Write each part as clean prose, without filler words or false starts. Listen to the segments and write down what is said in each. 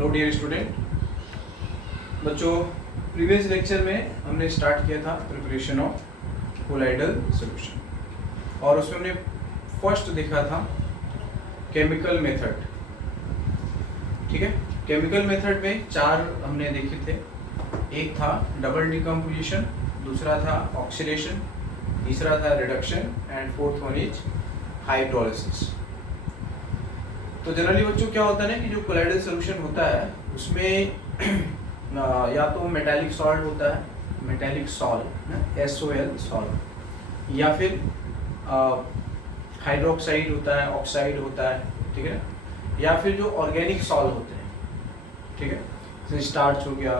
Hello dear student. बच्चों, previous lecture में हमने स्टार्ट किया था प्रिपरेशन ऑफ कोलाइडल सॉल्यूशन और उसमें हमने फर्स्ट देखा था केमिकल मेथड। ठीक है, केमिकल मेथड में चार हमने देखे थे। एक था डबल डिकम्पोजिशन, दूसरा था ऑक्सीडेशन, तीसरा था reduction and fourth one is hydrolysis. तो जनरली बच्चों क्या होता है ना कि जो कोलाइडल सॉल्यूशन होता है उसमें या तो मेटालिक सॉल्ट होता है, मेटालिक सॉल्ट SOL सॉल्ट, या फिर हाइड्रोक्साइड होता है, ऑक्साइड होता है, ठीक है, या फिर जो ऑर्गेनिक सॉल्ट होते हैं, ठीक है, जैसे स्टार्च हो गया,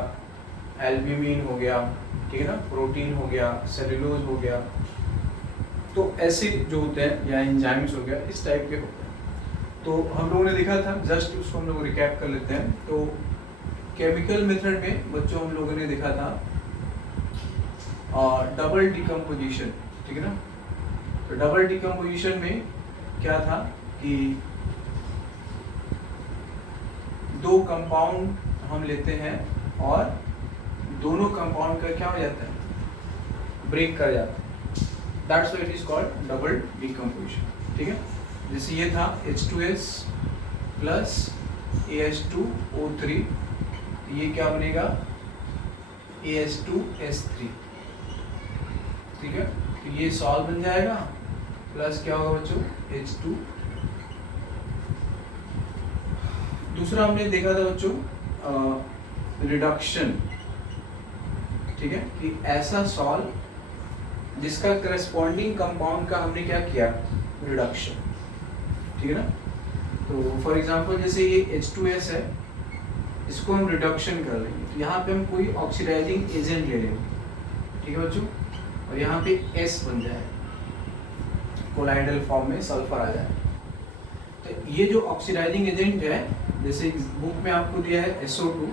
एल्ब्यूमिन हो गया, ठीक है ना, प्रोटीन हो गया, सेलुलोज हो गया। तो ऐसे जो होते हैं या एंजाइम्स हो गया, इस टाइप के होते हैं। तो हम लोगों ने देखा था, जस्ट उसको हम लोग रिकैप कर लेते हैं। तो केमिकल मेथड में बच्चों हम लोगों ने देखा था डबल डिकम्पोजिशन, ठीक है ना। तो डबल डिकम्पोजिशन में क्या था कि दो कंपाउंड हम लेते हैं और दोनों कंपाउंड का क्या हो जाता है, ब्रेक कर जाता है। That's why it is called double decomposition. ठीक है, जैसे ये था H2S प्लस AS2O3, ये क्या बनेगा AS2S3, ठीक है। तो ये सॉल्व बन जाएगा, प्लस क्या होगा बच्चों H2। दूसरा हमने देखा था बच्चों रिडक्शन, ठीक है, कि ऐसा सॉल्व जिसका करस्पॉन्डिंग कंपाउंड का हमने क्या किया, रिडक्शन, ठीक है ना। तो फॉर एग्जांपल जैसे ये H2S है, इसको हम रिडक्शन कर लेंगे, तो यहाँ पे हम कोई ऑक्सीडाइजिंग एजेंट ले लेंगे, ठीक है बच्चों, और यहाँ पे S बन जाए, कोलाइडल फॉर्म में सल्फर आ जाए। तो ये जो ऑक्सीडाइजिंग एजेंट है, जैसे बुक में आपको दिया है SO2,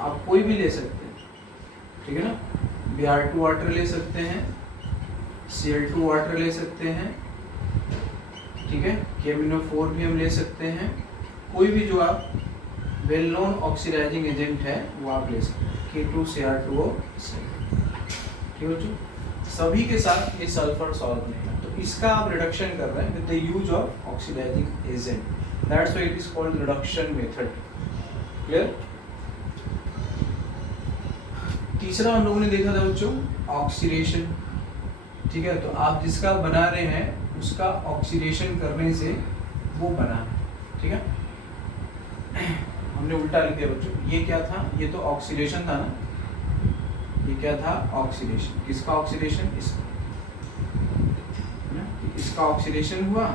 आप कोई भी ले सकते हैं, ठीक है ना। Br2 वाटर ले सकते हैं, Cl2 वाटर ले सकते हैं, ठीक है, KMnO4 भी हम ले सकते हैं। कोई भी जो आप वेल नोन ऑक्सीडाइजिंग एजेंट है वो आप ले सकते हैं, K2Cr2O, ठीक है बच्चों। सभी के साथ ये सल्फर सॉल्व बनेगा, तो इसका आप रिडक्शन कर रहे हैं with the use of oxidising agent. That's why it is called reduction method. Clear. तीसरा हम लोगों ने देखा था बच्चों ऑक्सीडेशन, ठीक है। तो आप जिसका बना रहे हैं उसका ऑक्सीडेशन करने से वो बना, ठीक है। हमने उल्टा लिख दिया बच्चों, ये क्या था, ये तो ऑक्सीडेशन था ना, ये क्या था ऑक्सीडेशन, किसका ऑक्सीडेशन, इसका ऑक्सीडेशन हुआ,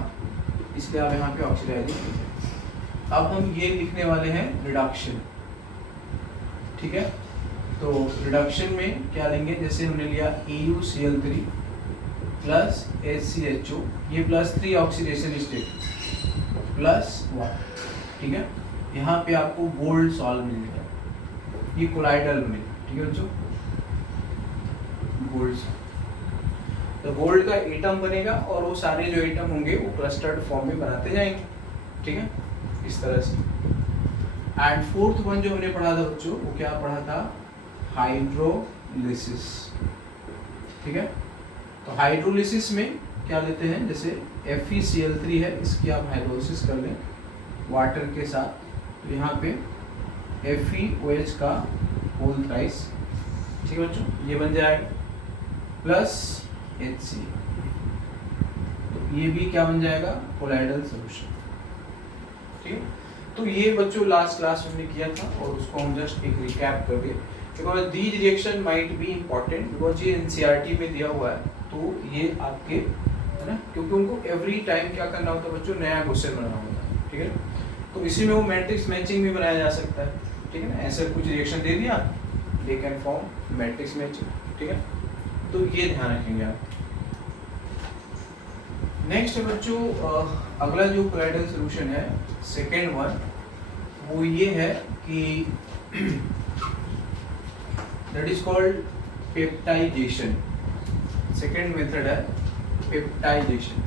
इसलिए आप यहाँ पे ऑक्सीडाइजिंग। अब हम ये लिखने वाले हैं रिडक्शन, ठीक है। तो रिडक्शन में क्या लेंगे, जैसे हमने लिया AuCl3 प्लस HCHO, ये +3 ऑक्सीडेशन स्टेट प्लस 1, ठीक है। यहाँ पे आपको गोल्ड सॉल्व मिल जाएगा, ये कोलाइडल में, ठीक है बच्चों, गोल्ड। तो गोल्ड का एटम बनेगा और वो सारे जो एटम होंगे वो क्लस्टर्ड फॉर्म में बनाते जाएंगे, ठीक है, इस तरह से। एंड फोर्थ वन जो हमने पढ़ा था बच्चों, वो क्या पढ़ा था, हाइड्रोलिसिस, ठीक है। तो हाइड्रोलिसिस में क्या लेते हैं, जैसे FeCl3 है, इसकी आप हाइड्रोलिसिस कर लें वाटर के साथ, तो यहाँ पे FeOH का होल थ्राइस, ठीक है बच्चों, ये बन जाएगा, प्लस HCl, तो ये भी क्या बन जाएगा, कोलाइडल सॉल्यूशन, ठीक है। तो ये बच्चों लास्ट क्लास में हमने किया था और उसको हम जस्ट एक रिकैप कर दिए, because these reaction might be important, because ये NCERT में दिया हुआ है, तो ये आपके है ना, क्योंकि उनको एवरी टाइम क्या करना होता है बच्चों, नया क्वेश्चन बनाना होता है, ठीक है। तो इसी में वो मैट्रिक्स मैचिंग भी बनाया जा सकता है, ठीक है ना। ऐसे कुछ रिएक्शन दे दिया, they can form matrix matching, ठीक है। तो ये ध्यान रखेंगे आप। नेक्स्ट है बच्चों अगला जो कोलाइडल सॉल्यूशन है, सेकेंड वन, वो ये है कि that is called peptization. Second method है peptization.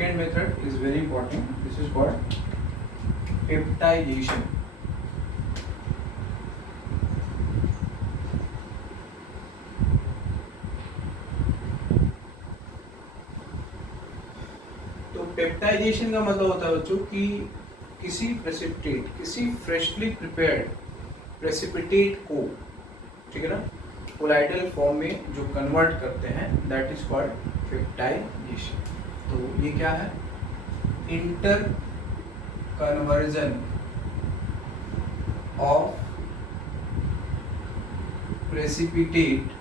second method is very important. This is called peptidation. तो पेप्टाइजेशन का मतलब होता है बच्चों कि किसी प्रेसिपिटेट, किसी फ्रेशली प्रिपेयर्ड प्रेसिपिटेट को, ठीक है ना, कोलाइडल फॉर्म में जो कन्वर्ट करते हैं, दैट इज कॉल्ड पेप्टाइजेशन. तो ये क्या है? Inter conversion of precipitate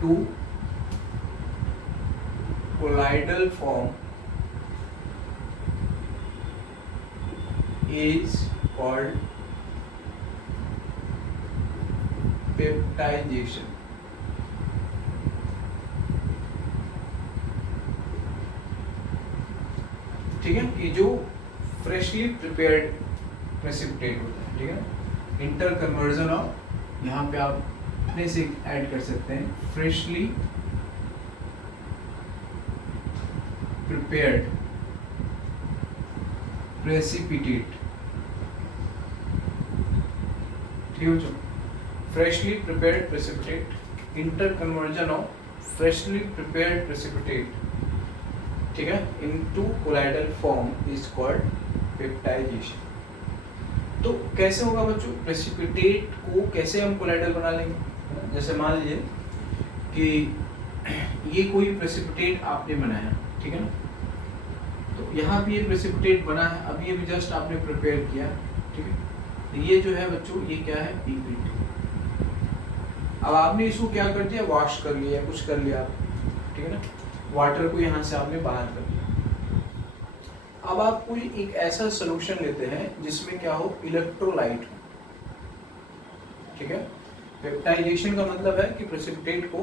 to colloidal form is called peptidation. ठीक है, ये जो फ्रेशली प्रिपेयर्ड प्रेसिपिटेट होता है, ठीक है, इंटर कन्वर्जन ऑफ, यहाँ पे आप अपने से ऐड कर सकते हैं, फ्रेशली प्रिपेयर्ड प्रेसिपिटेट. ठीक है बच्चों, freshly prepared precipitate, inter conversion of freshly prepared precipitate, ठीक है, into colloidal form is called peptization. तो कैसे होगा बच्चों? प्रेसिपिटेट को कैसे हम कोलाइडल बना लेंगे? जैसे मान लीजिए कि ये कोई प्रेसिपिटेट आपने बनाया, ठीक है ना, तो यहाँ भी ये प्रेसिपिटेट बना है, अब ये भी जस्ट आपने प्रिपेयर किया, ठीक है, तो ये जो है बच्चों, ये क्या है? पीपीटी. अब आपने इसको क्या कर दिया? वॉश कर लिया, कुछ कर लिया, ठीक है ना, वाटर को यहाँ से आपने बाहर कर दिया. अब आप कोई एक ऐसा सोल्यूशन लेते हैं जिसमें क्या हो? इलेक्ट्रोलाइट हो, ठीक है. पेप्टाइजेशन का मतलब है कि प्रेसिपिटेट को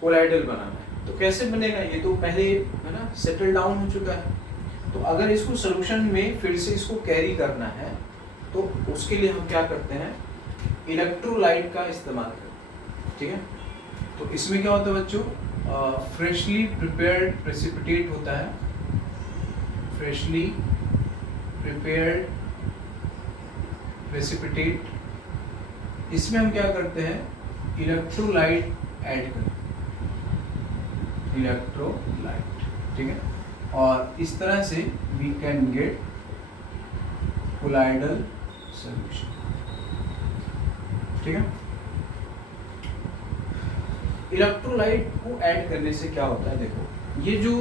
कोलाइडल बनाना है. तो कैसे बनेगा? ये तो पहले है ना सेटल डाउन हो चुका है. तो अगर इसको सोल्यूशन में फिर से इसको कैरी करना है तो उसके लिए हम क्या करते हैं? इलेक्ट्रोलाइट का इस्तेमाल करते हैं, ठीक है. तो इसमें क्या होता है बच्चों? फ्रेशली प्रिपेयर्ड प्रेसिपिटेट होता है, फ्रेशली प्रिपेयर्ड प्रेसिपिटेट. इसमें हम क्या करते हैं? इलेक्ट्रोलाइट ऐड करते हैं, इलेक्ट्रोलाइट, ठीक है. और इस तरह से we can get colloidal solution, ठीक है. इलेक्ट्रोलाइट को ऐड करने से क्या होता है? देखो, ये जो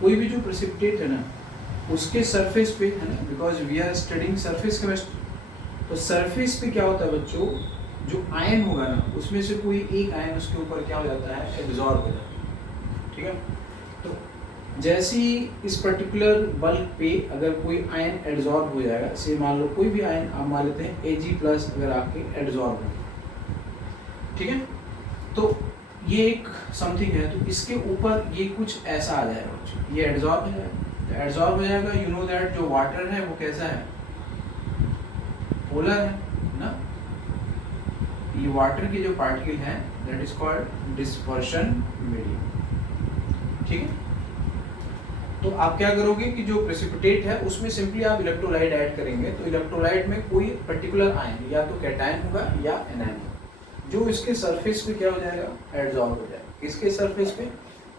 कोई भी जो प्रेसिपिटेट है ना, उसके सरफेस पे है ना, because we are studying surface chemistry, तो सरफेस पे क्या होता है बच्चों? जो आयन होगा ना, उसमें से कोई एक आयन उसके ऊपर क्या हो जाता है? एब्जॉर्ब हो जाता है, ठीक है. तो जैसे ही इस पर्टिकुलर बल्क पे अगर कोई आयन एड्जॉर्ब हो जाएगा, से मान लो कोई भी आयन आप मान लेते हैं Ag+ अगर आपके एड्जॉर्ब हो, ठीक है, तो ये एक समथिंग है, तो इसके ऊपर ये कुछ ऐसा आ जाएगा बच्चों, ये एड्जॉर्ब हो जाएगा. तो एड्जॉर्ब हो जाएगा, यू नो दैट जो वाटर है वो कैसा है? पोलर है ना. ये वाटर के जो पार्टिकल हैं that is called dispersion medium, ठीक है. तो आप क्या करोगे कि जो प्रेसिपिटेट है उसमें सिंपली आप इलेक्ट्रोलाइट ऐड करेंगे. तो इलेक्ट्रोलाइट में कोई पर्टिकुलर आयन या तो कैटायन होगा या एनायन होगा, जो इसके सरफेस पे क्या हो जाएगा? एड्जॉर्ब हो जाएगा. किसके सरफेस पे?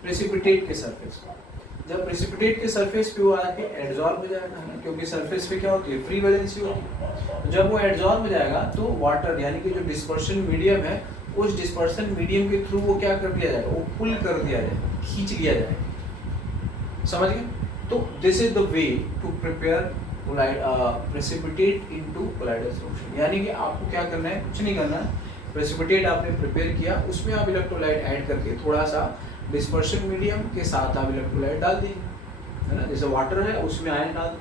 प्रेसिपिटेट के सरफेस पे. जब प्रेसिपिटेट के सरफेस पे वो आके एड्जॉर्ब हो जाएगा, है ना, क्योंकि सरफेस पे क्या होती है? फ्री वैलेंसी होती है. तो जब वो एड्जॉर्ब हो जाएगा तो वाटर यानी कि जो डिस्पर्शन मीडियम है, उस डिस्पर्शन मीडियम के थ्रू वो क्या कर दिया जाएगा? वो पुल कर दिया जाएगा, खींच लिया जाएगा. समझ गए? तो this is the way to prepare precipitate into colloidal solution. यानी कि आपको क्या करना है? कुछ नहीं करना है. प्रेसिपिटेट आपने प्रिपेयर किया, उसमें आप इलेक्ट्रोलाइट ऐड करके थोड़ा सा डिस्पर्शन मीडियम के साथ आप इलेक्ट्रोलाइट डाल दीजिए, है ना. जैसे वाटर है उसमें आयन डाल दो,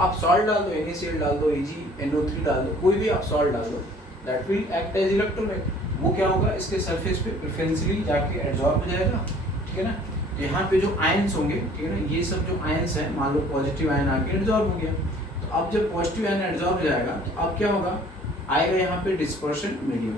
आप सॉल्ट डाल दो, NaCl डाल दो, AgNO3 डाल दो, कोई भी आप सॉल्ट डाल दो, that will act as electrolyte. वो क्या होगा? इसके सरफेस पे प्रेफरेंशियली जाके एब्जॉर्ब हो जाएगा, ठीक है ना. यहाँ पे जो आयंस होंगे, ठीक है ना, ये सब जो आयंस हैं, मान लो पॉजिटिव आयन आके एब्जॉर्ब हो गया, तो अब जब पॉजिटिव आयन एब्जॉर्ब हो जाएगा तो अब क्या होगा? आएगा यहाँ पे डिस्पर्शन मीडियम,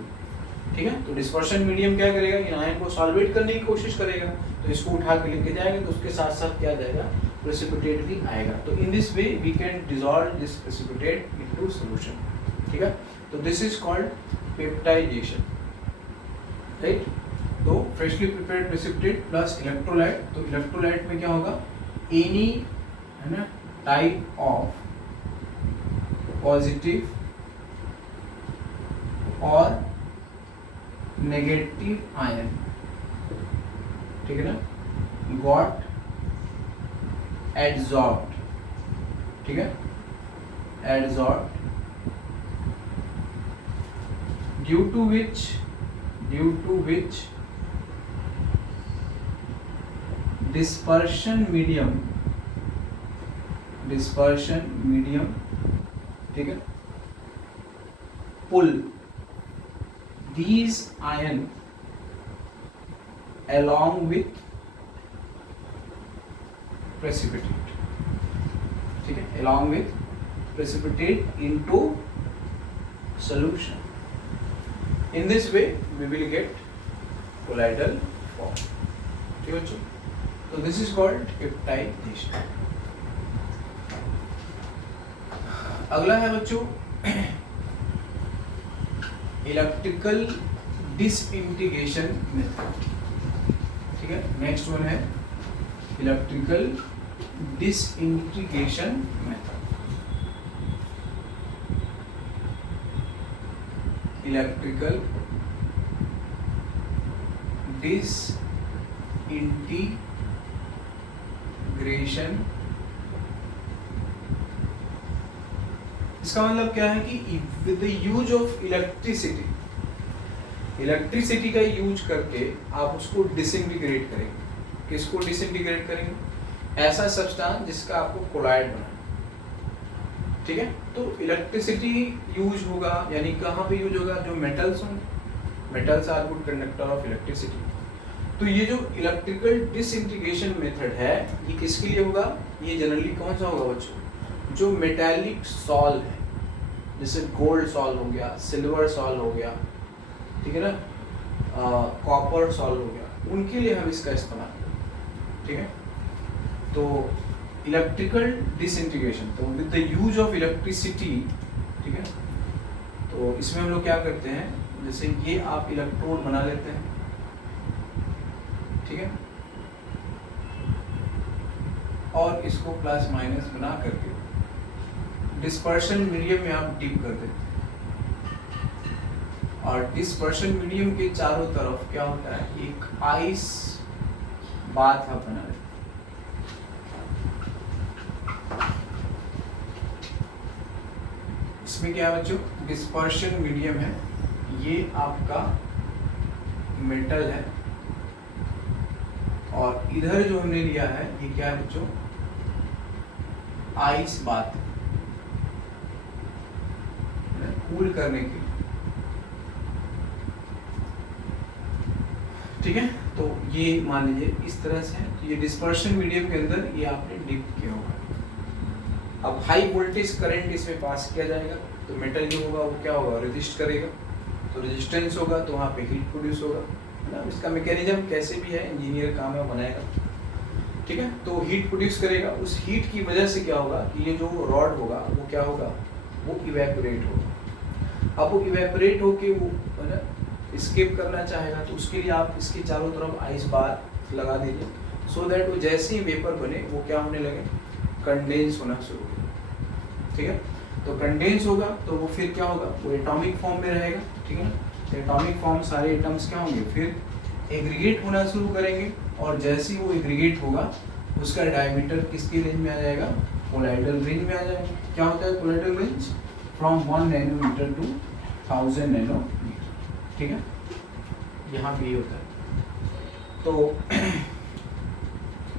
ठीक है। तो डिस्पर्शन मीडियम क्या करेगा, इन आयन को सॉल्वेट करने की कोशिश करेगा, तो इसको उठा के लेके जाएगा, तो उसके साथ साथ क्या जाएगा, प्रेसिपिटेट भी आएगा। तो in this way we can dissolve this precipitate into solution, ठीक है। तो this is called peptisation, right. तो freshly prepared precipitate plus electrolyte, तो इलेक्ट्रोलाइट में क्या होगा, एनी, है ना, टाइप ऑफ पॉजिटिव और नेगेटिव आयन, ठीक है ना, गॉट एडसॉर्ब्ड, ठीक है, adsorbed, due to which dispersion medium, ठीक है, pull these ion along with precipitate, ठीक है, along with precipitate into solution. In this way we will get colloidal form, ठीक है बच्चों। तो दिस इज कॉल्ड पेप्टाइजेशन। अगला है बच्चों इलेक्ट्रिकल डिसइंटीग्रेशन मेथड, ठीक है। नेक्स्ट वन है electrical disintegration method, electrical disintegration, इसका मतलब क्या है कि with the use of electricity का यूज करके आप उसको डिसइंटीग्रेट करेंगे। किसको डिसइंटीग्रेट करेंगे, ऐसा सब्सटेंस जिसका आपको कोलाइड बनाना, ठीक है। तो इलेक्ट्रिसिटी यूज होगा, यानी कहाँ पे यूज होगा, जो मेटल्स होंगे, metals are good conductor of electricity. तो ये जो इलेक्ट्रिकल डिसइंटीग्रेशन मेथड है ये किसके लिए होगा, ये जनरली कौन सा होगा बच्चों, जो मेटालिक सॉल है, जैसे गोल्ड सॉल हो गया, सिल्वर सॉल हो गया, ठीक है ना, कॉपर सॉल हो गया, उनके लिए हम इसका इस्तेमाल करें, ठीक है। तो इलेक्ट्रिकल डिसइंटीग्रेशन, तो with the use of electricity, ठीक है। तो इसमें हम लोग क्या करते हैं, जैसे ये आप इलेक्ट्रोड बना लेते हैं, ठीक है, और इसको प्लस माइनस बना करके डिस्पर्शन मीडियम में आप डिप कर देते हैं, और डिस्पर्शन मीडियम के चारों तरफ क्या होता है, एक आइस बाथ आप बना लेते हैं। इसमें क्या है बच्चों, डिस्पर्शन मीडियम है, ये आपका मेटल है, और इधर जो हमने लिया है ये क्या है बच्चों, आइस बाथ, कूल करने के लिए, ठीक है। तो ये मान लीजिए इस तरह से है, तो ये डिस्पर्शन मीडियम के अंदर ये आपने डिप किया होगा। अब हाई वोल्टेज करंट इसमें पास किया जाएगा, तो मेटल जो होगा वो क्या होगा, रेजिस्ट करेगा, तो रेजिस्टेंस होगा, तो वहाँ पे हीट प्रोड्यूस होगा, है ना। इसका मैकेनिज्म कैसे भी है, इंजीनियर काम है बनाएगा, ठीक है। तो हीट प्रोड्यूस करेगा, उस हीट की वजह से क्या होगा कि ये जो रॉड होगा वो क्या होगा, वो इवेपोरेट होगा। अब वो इवेपोरेट होके वो, है ना, एस्केप करना चाहेगा, तो उसके लिए आप इसके चारों तरफ आइस बार लगा दीजिए, सो दैट वो जैसे ही वेपर बने वो क्या होने लगे, कंडेंस होना शुरू हो, ठीक है। तो कंडेंस होगा तो वो फिर क्या होगा, वो एटॉमिक फॉर्म में रहेगा, ठीक है ना। एटॉमिक फॉर्म सारे एटम्स क्या होंगे, फिर एग्रीगेट होना शुरू करेंगे, और जैसे ही वो एग्रीगेट होगा उसका डायमीटर किसकी रेंज में आ जाएगा, कोलाइडल रेंज में आ जाएगा। क्या होता है colloidal range, from 1 nanometre to 1000 nanometre, ठीक है, यहाँ पे ये होता है। तो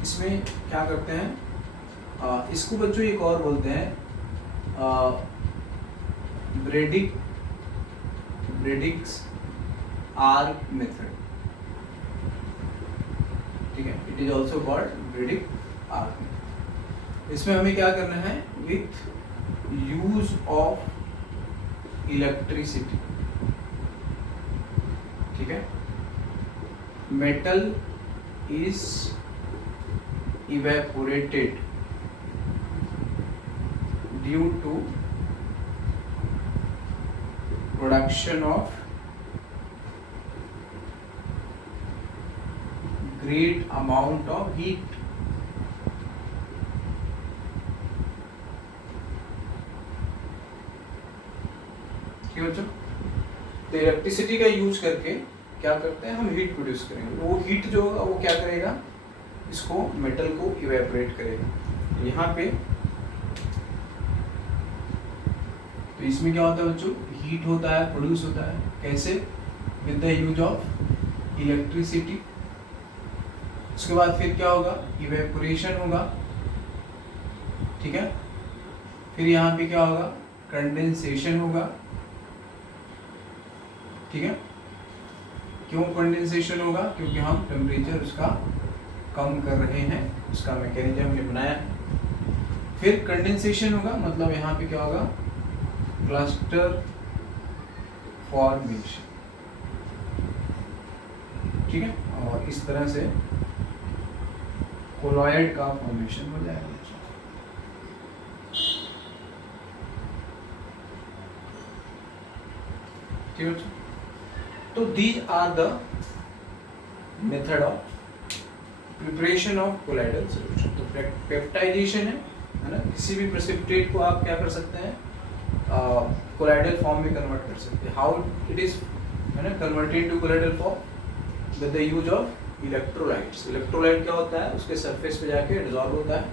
इसमें क्या करते हैं, इसको बच्चों एक और बोलते हैं ब्रेडिक्स आर्क मेथड, ठीक है, it is also called Bredig arc method. इसमें हमें क्या करना है, विथ यूज ऑफ इलेक्ट्रिसिटी, ठीक है, metal is evaporated due to production of great amount of heat. ठीक है बच्चों, तो इलेक्ट्रिसिटी का यूज करके क्या करते हैं हम, हीट प्रोड्यूस करेंगे। वो हीट जो होगा वो क्या करेगा, इसको मेटल को इवेपोरेट करेगा। यहाँ पे तो इसमें क्या होता है बच्चों, हीट होता है, प्रोड्यूस होता है, कैसे, with the use of electricity. उसके बाद फिर क्या होगा, इवेपोरेशन होगा, ठीक है। फिर यहाँ पे क्या होगा, कंडेंसेशन होगा, ठीक है। क्यों कंडेंसेशन होगा, क्योंकि हम टेम्परेचर उसका कम कर रहे हैं, उसका मैकेनिज्म हमने बनाया है। फिर कंडेंसेशन होगा, मतलब यहाँ पे क्या होगा, क्लस्टर फॉर्मेशन, ठीक है। और इस तरह से कोलॉइड का फॉर्मेशन हो जाएगा। ठीक है, तो these are the method of preparation of colloidal solution. तो पेप्टाइजेशन है ना, किसी भी प्रेसिपिटेट को आप क्या कर सकते हैं, कोलाइडल फॉर्म में कन्वर्ट कर सकते हैं। हाउ इट इज, है ना, converted to colloidal form with the use of electrolytes. Electrolyte क्या होता है, उसके सरफेस पे जाके डिसॉल्व होता है।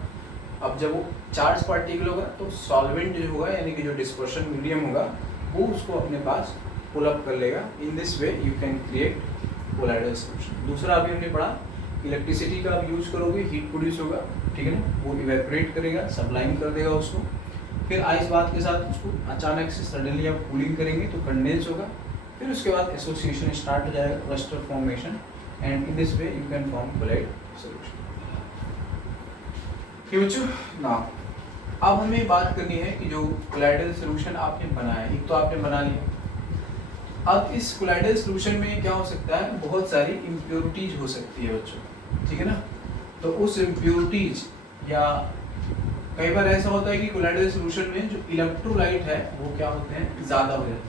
अब जब वो चार्ज पार्टिकल होगा तो सॉल्वेंट जो होगा, यानी कि जो डिस्पर्शन मीडियम होगा, वो उसको अपने पास पुल अप कर लेगा। इन this way you can create colloidal solution. दूसरा अभी हमने पढ़ा, इलेक्ट्रिसिटी का आप यूज करोगे, हीट प्रोड्यूस होगा, ठीक है ना, वो इवेपोरेट करेगा, सब्लाइम कर देगा उसको। फिर आइस बात के साथ उसको अचानक से सडनली आप कूलिंग करेंगे तो कंडेंस होगा। फिर उसके बाद एसोसिएशन स्टार्ट हो जाएगा, cluster formation, and in this way you can form colloid solution। ठीक बच्चों, नाउ अब हमें बात करनी है कि जो कोलाइडल सॉल्यूशन आपने बनाया, एक तो आपने बना लिया। अब इस कोलाइडल सॉल्यूशन में क्या हो सकता है, बहुत सारी इम्प्योरिटीज हो सकती है बच्चों, ठीक है ना। तो उस इम्प्योरिटीज, या कई बार ऐसा होता है कि कोलाइडल सॉल्यूशन में जो इलेक्ट्रोलाइट है वो क्या होते हैं, ज्यादा हो जाते हैं।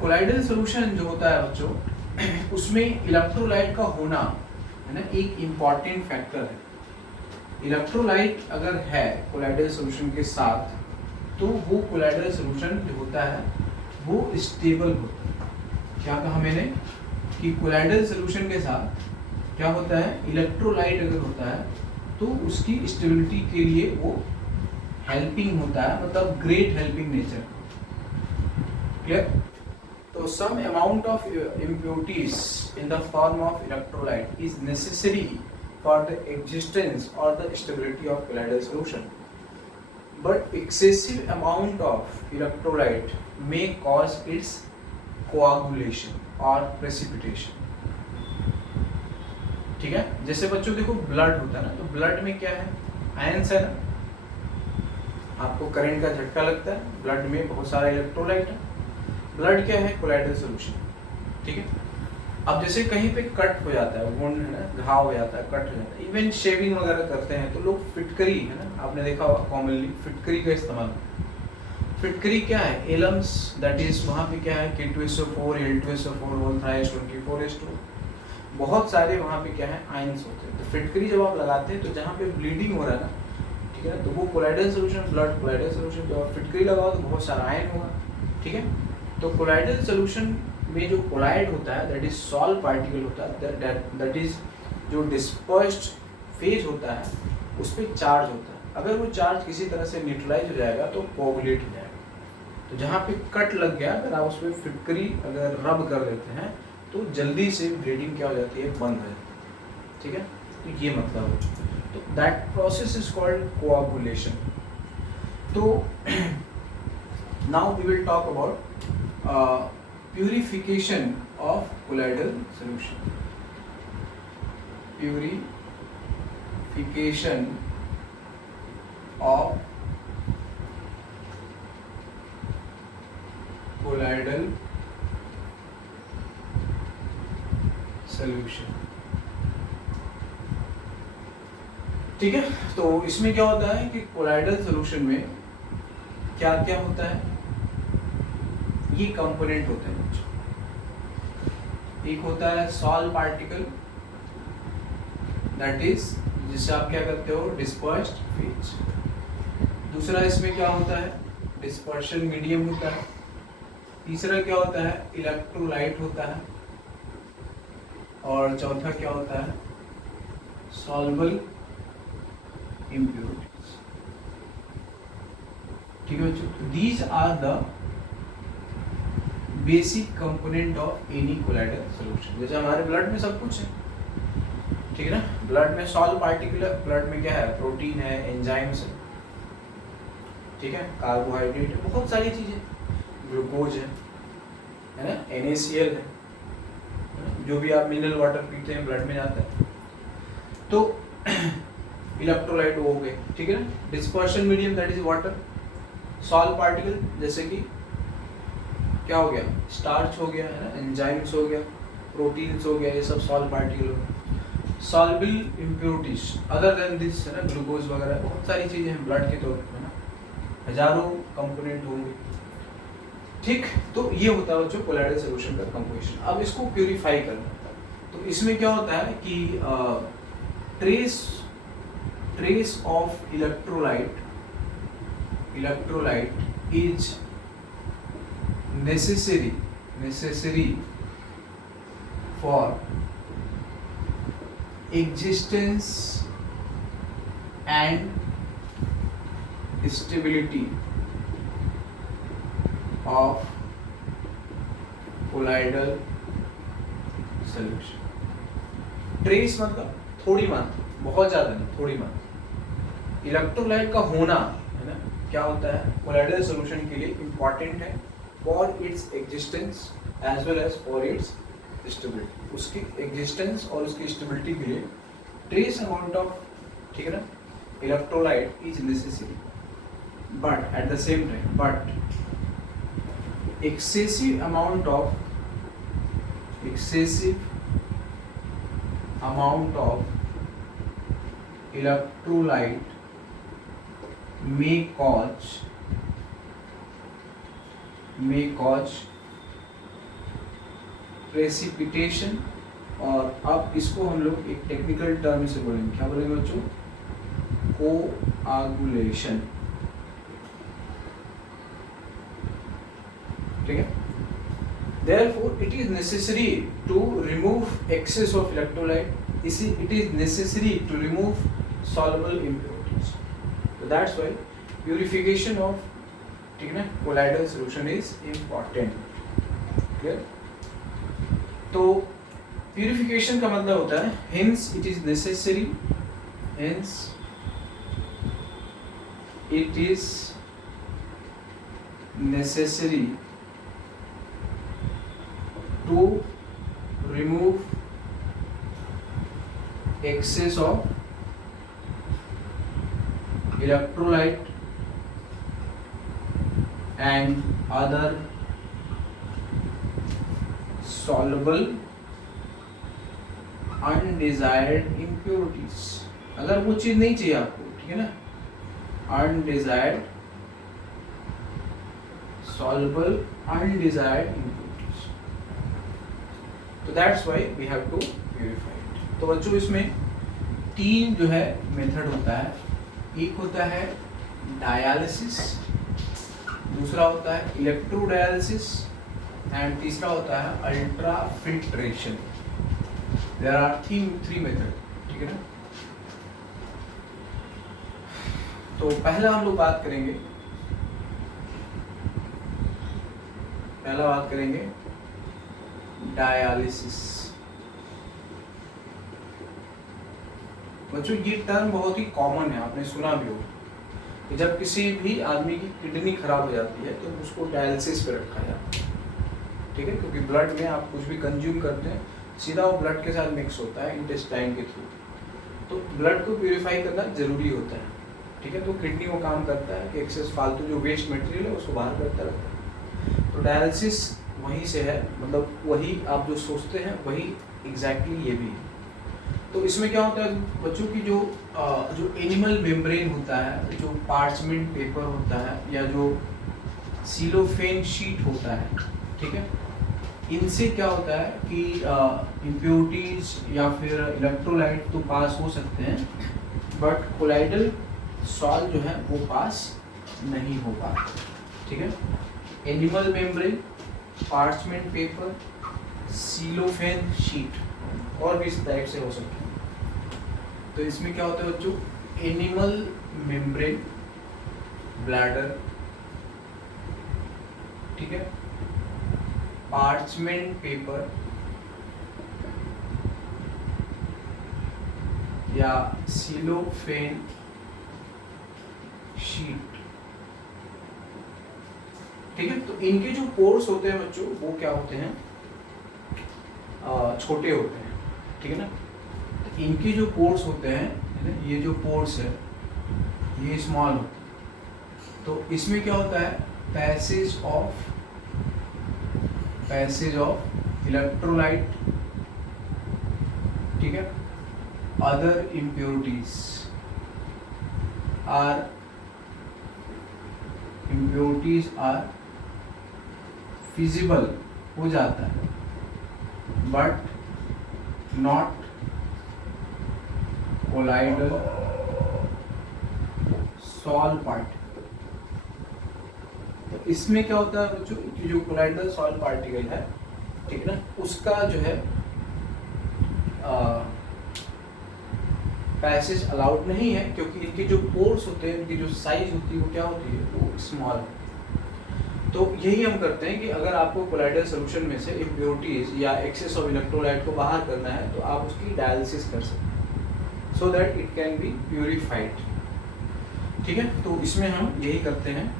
कोलाइडल सॉल्यूशन जो होता है बच्चों, उसमें इलेक्ट्रोलाइट का होना, है ना, एक इम्पॉर्टेंट फैक्टर है। इलेक्ट्रोलाइट अगर है कोलाइडल सॉल्यूशन के साथ, तो वो कोलाइडल सॉल्यूशन जो होता है वो स्टेबल होता है। क्या कहा मैंने, कि कोलाइडल सॉल्यूशन के साथ क्या होता है, इलेक्ट्रोलाइट अगर होता है तो उसकी स्टेबिलिटी के लिए वो हेल्पिंग होता है, मतलब great helping nature. Clear. So some amount of impurities in the form of electrolyte is necessary for the existence or the stability of colloidal solution. But excessive amount of electrolyte may cause its coagulation or precipitation. ठीक है, जैसे बच्चों देखो blood होता है ना, तो blood में क्या है, आयंस है ना। आपको करंट का झटका लगता है, ब्लड में बहुत सारा इलेक्ट्रोलाइट है। ब्लड क्या है, कोलाइडल सॉल्यूशन, ठीक है। अब जैसे कहीं पे कट हो जाता है, वुंड है ना, घाव हो जाता है, कट हो जाता है, इवन शेविंग वगैरह करते हैं तो लोग फिटकरी, है ना, आपने देखा होगा कॉमनली फिटकरी का इस्तेमाल। फिटकरी क्या है, एलम्स, दैट इज वहाँ पे क्या है, K2SO4, Al2SO4, Al324H2, बहुत सारे वहाँ पे क्या है, आयंस होते हैं। तो फिटकरी जब आप लगाते हैं तो जहाँ पे ब्लीडिंग हो रहा है ना, ठीक है ना, तो वो colloidal solution, blood colloidal solution, जब आप फिटकरी लगाओ तो बहुत सारा आयन होगा, ठीक है। तो कोलाइडल सॉल्यूशन में जो कोलाइड होता है, दैट इज सॉल्व पार्टिकल होता है, दैट इज जो डिस्पर्स्ड फेज होता है, उस पर चार्ज होता है। अगर वो चार्ज किसी तरह से न्यूट्रलाइज हो जाएगा तो कोगुलेट हो जाएगा। तो जहाँ पे कट लग गया, अगर आप उस पर फिटकरी अगर रब कर देते हैं तो जल्दी से ब्लीडिंग क्या हो जाती है, बंद हो जाती है, ठीक है। तो ये मतलब है, तो that process is called coagulation. तो now we will talk about purification of colloidal solution. Purification of colloidal solution. ठीक है, तो इसमें क्या होता है कि कोलाइडल सॉल्यूशन में क्या क्या होता है, ये कंपोनेंट होते हैं बच्चों। एक होता है सॉल पार्टिकल, दैट इज जिससे आप क्या करते हो, डिस्पर्स्ड फेज। दूसरा इसमें क्या होता है, डिस्पर्शन मीडियम होता है। तीसरा क्या होता है, इलेक्ट्रोलाइट होता है। और चौथा क्या होता है, सॉल्युबल impurities। ठीक है बच्चों, these are the basic component of any colloidal solution। जैसे हमारे ब्लड में सब कुछ है, ठीक है ना, ब्लड में सॉल पार्टिकुलर, ब्लड में क्या है, प्रोटीन है, एंजाइम्स है, ठीक है, कार्बोहाइड्रेट है, बहुत सारी चीजें, ग्लूकोज है ना, NaCl है, जो भी आप मिनरल वाटर पीते हैं ब्लड में जाता है। तो इलेक्ट्रोलाइट हो गए, ठीक है ना। Dispersion medium that is water. Salt particle जैसे कि क्या हो गया, स्टार्च हो गया है ना, एंजाइम्स हो गया, प्रोटीन्स हो गया, ये सब सॉल्ट पार्टिकल हो गया। Soluble impurities other than this है ना, ग्लूकोज वगैरह, बहुत सारी चीजें हैं ब्लड के तौर पर है ना, हजारों कंपोनेंट होंगे। ठीक, तो ये होता है बच्चों कोलाइडल सॉल्यूशन का कंपोजिशन। अब इसको प्यूरिफाई करना, तो इसमें क्या होता है कि trace of electrolyte is necessary for existence and stability of colloidal solution। Trace मतलब थोड़ी मात्रा, बहुत ज्यादा नहीं, थोड़ी मात्रा। इलेक्ट्रोलाइट का होना है ना, क्या होता है, कोलाइडल सॉल्यूशन के लिए इम्पॉर्टेंट है for its existence as well as for its stability. उसकी एग्जिस्टेंस और उसकी स्टेबिलिटी के लिए ट्रेस अमाउंट ऑफ, ठीक है ना, electrolyte is necessary, but at the same time excessive amount of electrolyte may cause precipitation। और अब इसको हम लोग एक टेक्निकल टर्म से बोलेंगे, क्या बोलेंगे बच्चों, कोआगुलेशन। ठीक है, therefore it is necessary to remove excess of electrolyte, it is necessary to remove soluble impurities, so that's why purification of, ठीक है ना, colloidal solution is important। clear? तो purification का मतलब होता है hence it is necessary to remove excess of electrolyte and other soluble undesired impurities। अगर वो चीज नहीं चाहिए आपको, ठीक है ना, undesired soluble undesired impurities, तो that's why we have to purify it. तो बच्चों इसमें तीन जो है मेथड होता है, एक होता है डायलिसिस, दूसरा होता है इलेक्ट्रोडायलिसिस एंड तीसरा होता है ultrafiltration. There are three method, ठीक है ना। तो पहला हम लोग बात करेंगे डायलिसिस। बच्चों ये टर्म बहुत ही कॉमन है, आपने सुना भी होगा कि जब किसी भी आदमी की किडनी खराब हो जाती है तो उसको डायलिसिस पे रखा जाता है, ठीक है, क्योंकि ब्लड में आप कुछ भी कंज्यूम करते हैं सीधा वो ब्लड के साथ मिक्स होता है इंटेस्टाइन के थ्रू, तो ब्लड को प्यूरिफाई करना जरूरी होता है, ठीक है। तो किडनी वो काम करता है कि एक्सेस फालतू जो वेस्ट मटेरियल है उसको बाहर करता रहता है। तो डायलिसिस वहीं से है, मतलब वही आप जो सोचते हैं वही एग्जैक्टली ये भी है। तो इसमें क्या होता है बच्चों की जो एनिमल मेम्ब्रेन होता है, जो पार्चमेंट पेपर होता है या जो सिलोफेन शीट होता है, ठीक है, इनसे क्या होता है कि इम्प्योरिटीज या फिर इलेक्ट्रोलाइट तो पास हो सकते हैं, बट कोलाइडल सॉल जो है वो पास नहीं हो पाते, ठीक है। Animal membrane, parchment paper, cellophane sheet और भी इस टाइप से हो सकते हैं। तो इसमें क्या होता है बच्चों, एनिमल मेम्ब्रेन, ब्लैडर, ठीक है, पार्चमेंट पेपर या सिलोफेन शीट, ठीक है। तो इनके जो पोर्स होते हैं बच्चों वो क्या होते हैं, छोटे होते हैं, ठीक है ना। तो इनके जो पोर्स होते हैं, ये जो पोर्स है ये स्मॉल होते हैं। तो इसमें क्या होता है, पैसेज ऑफ इलेक्ट्रोलाइट, ठीक है, अदर इम्प्योरिटीज आर फिजिबल हो जाता है, but not colloidal sol particle. तो इसमें क्या होता है बच्चों, जो कोलाइडल सॉल पार्टिकल है, ठीक है ना, उसका जो है पैसेज अलाउड नहीं है, क्योंकि इनके जो पोर्स होते हैं, इनकी जो साइज होती है वो क्या होती है, वो स्मॉल है। तो यही हम करते हैं कि अगर आपको कोलाइडल सोल्यूशन में से इम्प्योरिटीज या एक्सेस ऑफ इलेक्ट्रोलाइट को बाहर करना है तो आप उसकी डायलिसिस कर सकते हैं, so that it can be purified, ठीक है। तो इसमें हम यही करते हैं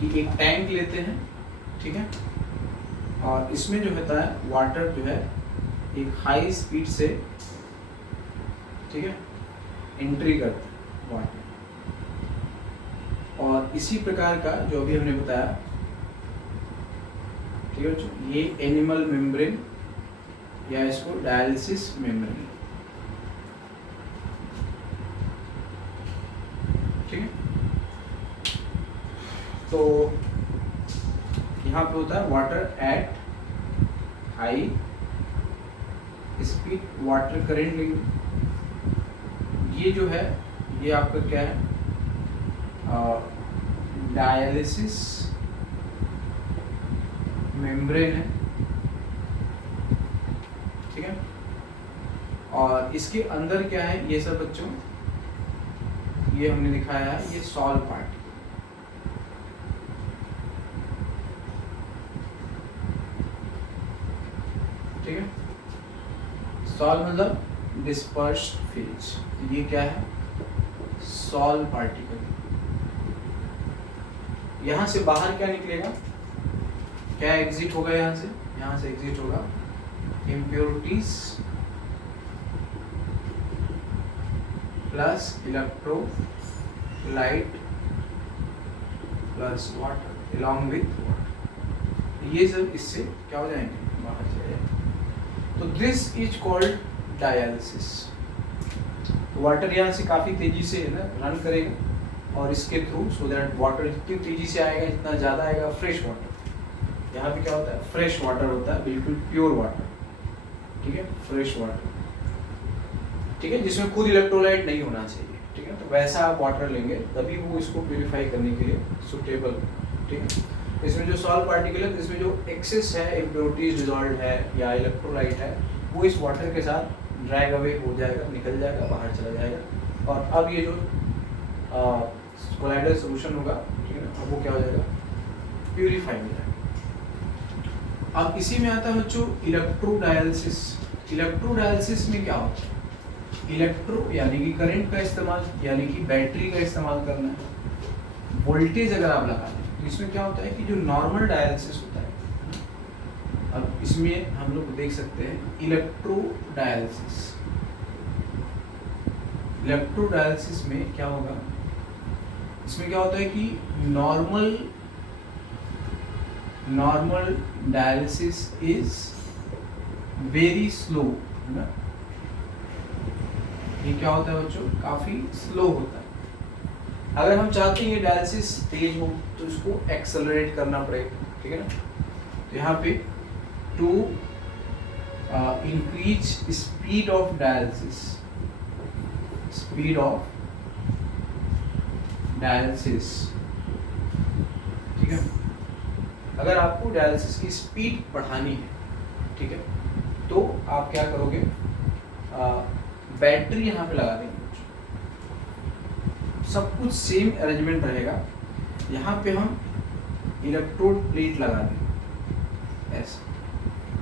कि एक टैंक लेते हैं, ठीक है, और इसमें जो होता है वाटर जो है एक हाई स्पीड से, ठीक है, एंट्री करता है वाटर, और इसी प्रकार का जो अभी हमने बताया, ठीक है, ये एनिमल मेम्ब्रेन या इसको डायलिसिस मेम्ब्रेन, ठीक है। तो यहाँ पे होता है water at high speed water current. ये जो है ये आपका क्या है, डायलिसिस मेम्ब्रेन है, ठीक है। और इसके अंदर क्या है ये सब बच्चों, ये हमने दिखाया है, ये सॉल पार्ट, ठीक है। सॉल मतलब डिस्पर्स्ड फेज, ये क्या है, सॉल पार्टिकल। यहाँ से बाहर क्या निकलेगा, क्या एग्जिट होगा, यहाँ से एग्जिट होगा impurities plus electrolyte plus water along with water, ये सब इससे क्या हो जाएंगे, बाहर चले जाएंगे। तो this is called dialysis. Water यहाँ से काफ़ी तेजी से है ना रन करेगा, और इसके थ्रू, सो दैट वाटर जितनी तेजी से आएगा जितना ज़्यादा आएगा फ्रेश वाटर। यहाँ पे क्या होता है, फ्रेश वाटर होता है, बिल्कुल प्योर वाटर, ठीक है, फ्रेश वाटर, ठीक है, जिसमें खुद इलेक्ट्रोलाइट नहीं होना चाहिए, ठीक है। तो वैसा आप वाटर लेंगे तभी वो इसको प्यूरिफाई करने के लिए सुटेबल, ठीक है। इसमें जो सॉल्ट पार्टिकल है, इसमें जो एक्सेस है, इम्प्योरिटीज डिजॉल्व है या इलेक्ट्रोलाइट है, वो इस वाटर के साथ ड्रैग अवे हो जाएगा, निकल जाएगा, बाहर चला जाएगा, और अब ये जो कोलाइडल सोल्यूशन होगा, ठीक है ना, अब वो क्या हो जाएगा, प्यूरिफाई हो जाएगा। अब इसी में आता है बच्चों इलेक्ट्रोडायलिसिस। इलेक्ट्रोडायलिसिस में क्या होता है, इलेक्ट्रो यानी कि करंट का इस्तेमाल, यानी कि बैटरी का इस्तेमाल करना है, वोल्टेज अगर आप लगा दें, तो इसमें क्या होता है कि जो नॉर्मल डायलिसिस होता है, अब इसमें हम लोग देख सकते हैं इलेक्ट्रोडायलिसिस। इलेक्ट्रोडायलिसिस में क्या होगा, इसमें क्या होता है कि normal dialysis is very slow, है ना, ये क्या होता है बच्चों, काफी स्लो होता है। अगर हम चाहते हैं ये डायलिसिस तेज हो तो इसको एक्सेलरेट करना पड़ेगा, ठीक है ना। तो यहाँ पे to increase speed of dialysis, speed of dialysis, ठीक है। अगर आपको डायलिसिस की स्पीड बढ़ानी है, ठीक है, तो आप क्या करोगे, बैटरी यहाँ पे लगा देंगे। सब कुछ सेम अरेंजमेंट रहेगा। यहाँ पे हम इलेक्ट्रोड प्लेट लगा देंगे, ऐसे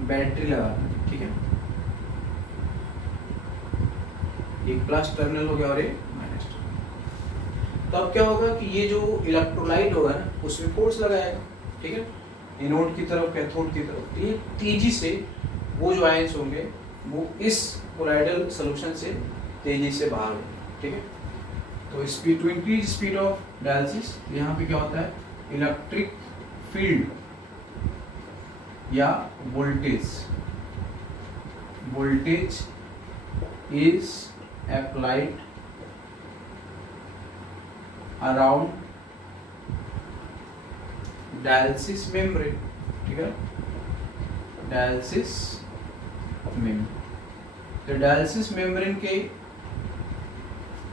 बैटरी लगा देंगे, ठीक है। एक प्लस टर्मिनल हो गया और एक माइनस टर्मिनल। तो अब क्या होगा कि ये जो इलेक्ट्रोलाइट होगा ना, उसमें फोर्स लगाएगा, ठीक है, एनोड की तरफ, कैथोड की तरफ। ये तेजी से वो जो आयंस होंगे वो इस कोलाइडल सॉल्यूशन से तेजी से बाहर होंगे, ठीक है। तो speed, to increase speed of dialysis, यहाँ पे क्या होता है, इलेक्ट्रिक फील्ड या voltage is applied around dialysis membrane, ठीक है, डायलिसिस मेम्ब्रेन। तो डायलिसिस मेम्ब्रेन के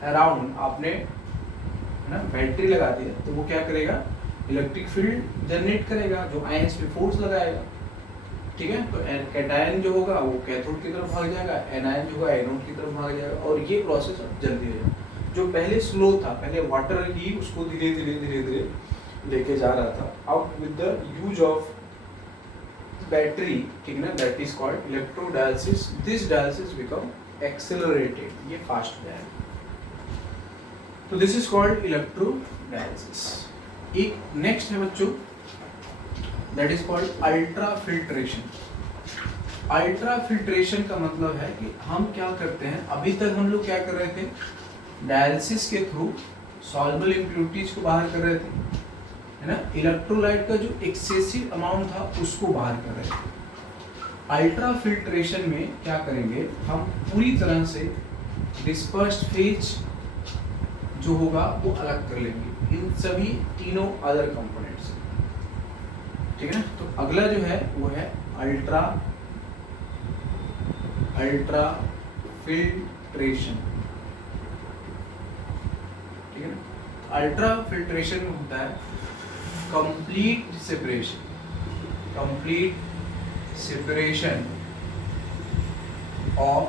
अराउंड आपने, है ना, बैटरी लगा दिया, तो वो क्या करेगा, इलेक्ट्रिक फील्ड जनरेट करेगा जो आयंस पे फोर्स लगाएगा, ठीक है। तो कैटायन जो होगा वो कैथोड की तरफ भाग जाएगा, एनायन जो होगा एनोड की तरफ भाग जाएगा, और ये प्रोसेस जल्दी हो जाएगा। जो पहले स्लो था, पहले वाटर ही उसको धीरे धीरे लेके जा रहा था, अब with the use of battery, ठीक है ना, that is called electrodialysis, this dialysis become accelerated, ये फास्ट हो जाएगा। तो दिस इज कॉल्ड इलेक्ट्रोडायलिसिस। एक नेक्स्ट है बच्चों, that is called ultra filtration. Ultra filtration का मतलब है कि हम क्या करते हैं, अभी तक हम लोग क्या कर रहे थे, डायलिसिस के थ्रू सॉल्युबल इम्प्योरिटीज को बाहर कर रहे थे, है ना, इलेक्ट्रोलाइट का जो एक्सेसिव अमाउंट था उसको बाहर कर रहे थे। अल्ट्रा फिल्ट्रेशन में क्या करेंगे, हम पूरी तरह से डिस्पर्स्ड फेज जो होगा वो अलग कर लेंगे इन सभी तीनों अदर कंपोनेंट्स, ठीक है ना। तो अगला जो है वो है अल्ट्रा फिल्ट्रेशन, ठीक है ना। अल्ट्रा फिल्ट्रेशन में होता है complete separation of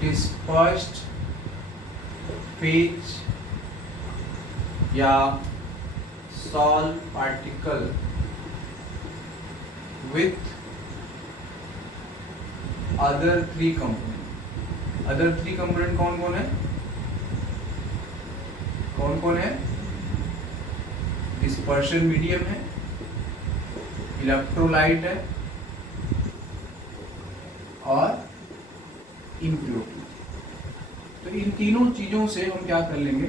dispersed phase या sol particle with other three component. Other three component कौन कौन है, डिस्पर्शन मीडियम है, इलेक्ट्रोलाइट है और इम्प्योरिटी। तो इन तीनों चीजों से हम क्या कर लेंगे,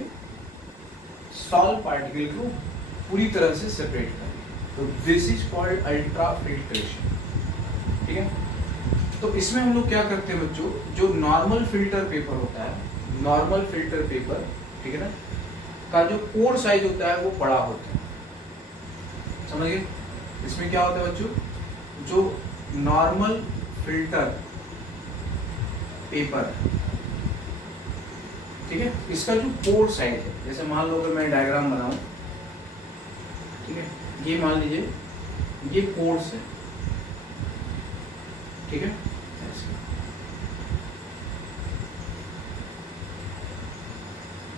सॉल्व पार्टिकल को पूरी तरह से सेपरेट करेंगे। तो this is called ultra filtration, ठीक है। तो इसमें हम लोग क्या करते हैं बच्चों, जो नॉर्मल फिल्टर पेपर होता है, नॉर्मल फिल्टर पेपर, ठीक है ना, का जो पोर साइज होता है वो बड़ा होता है, समझ गए। इसमें क्या होता है बच्चों, जो नॉर्मल फिल्टर पेपर, ठीक है, इसका जो पोर साइज है, जैसे मान लो अगर मैं डायग्राम बनाऊं, ठीक है, ये मान लीजिए ये पोर्स है, ठीक है,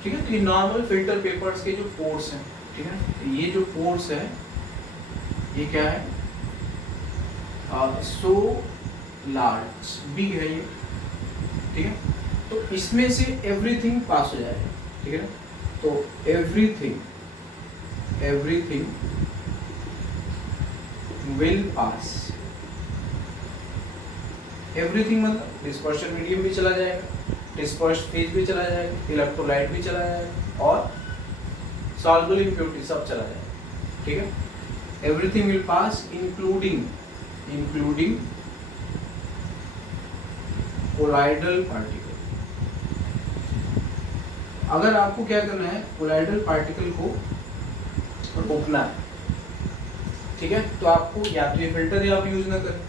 ठीक है। तो ये नॉर्मल फिल्टर पेपर्स के जो पोर्स हैं, ठीक है, तो ये जो पोर्स है ये क्या है, सो लार्ज, बिग है ये, ठीक है। तो इसमें से एवरीथिंग पास हो जाएगा, ठीक है ना। तो एवरीथिंग विल पास, एवरीथिंग मतलब डिस्पर्शन मीडियम भी चला जाएगा, डिस्पर्स्ड फेज भी चला जाएगा, इलेक्ट्रोलाइट भी चला जाएगा और सॉल्युबल इम्प्योरिटी सब चला जाएगा, ठीक है। Everything will pass including colloidal particle. अगर आपको क्या करना है, कोलाइडल पार्टिकल को रोकना है, ठीक है, तो आपको या तो ये फिल्टर या आप यूज ना करें,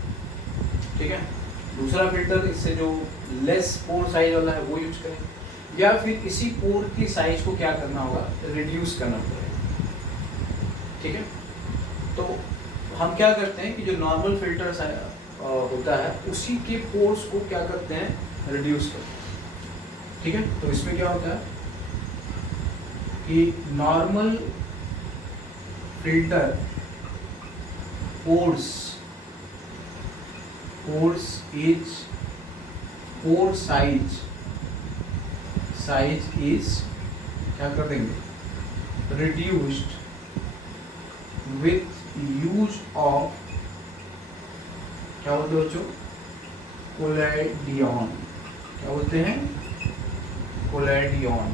ठीक है, दूसरा फिल्टर इससे जो लेस पोर साइज वाला है वो यूज करें, या फिर इसी पोर की साइज को क्या करना होगा, रिड्यूस करना पड़ेगा, ठीक है। तो हम क्या करते हैं कि जो नॉर्मल फिल्टर्स होता है उसी के पोर्स को क्या करते हैं, रिड्यूस करते हैं, ठीक है। तो इसमें क्या होता है कि normal filter pores is pore size is क्या कर देंगे, रिड्यूस्ड विथ यूज ऑफ, क्या बोलते हैं बच्चों, कोलेडियन, क्या बोलते हैं, कोलेडियन,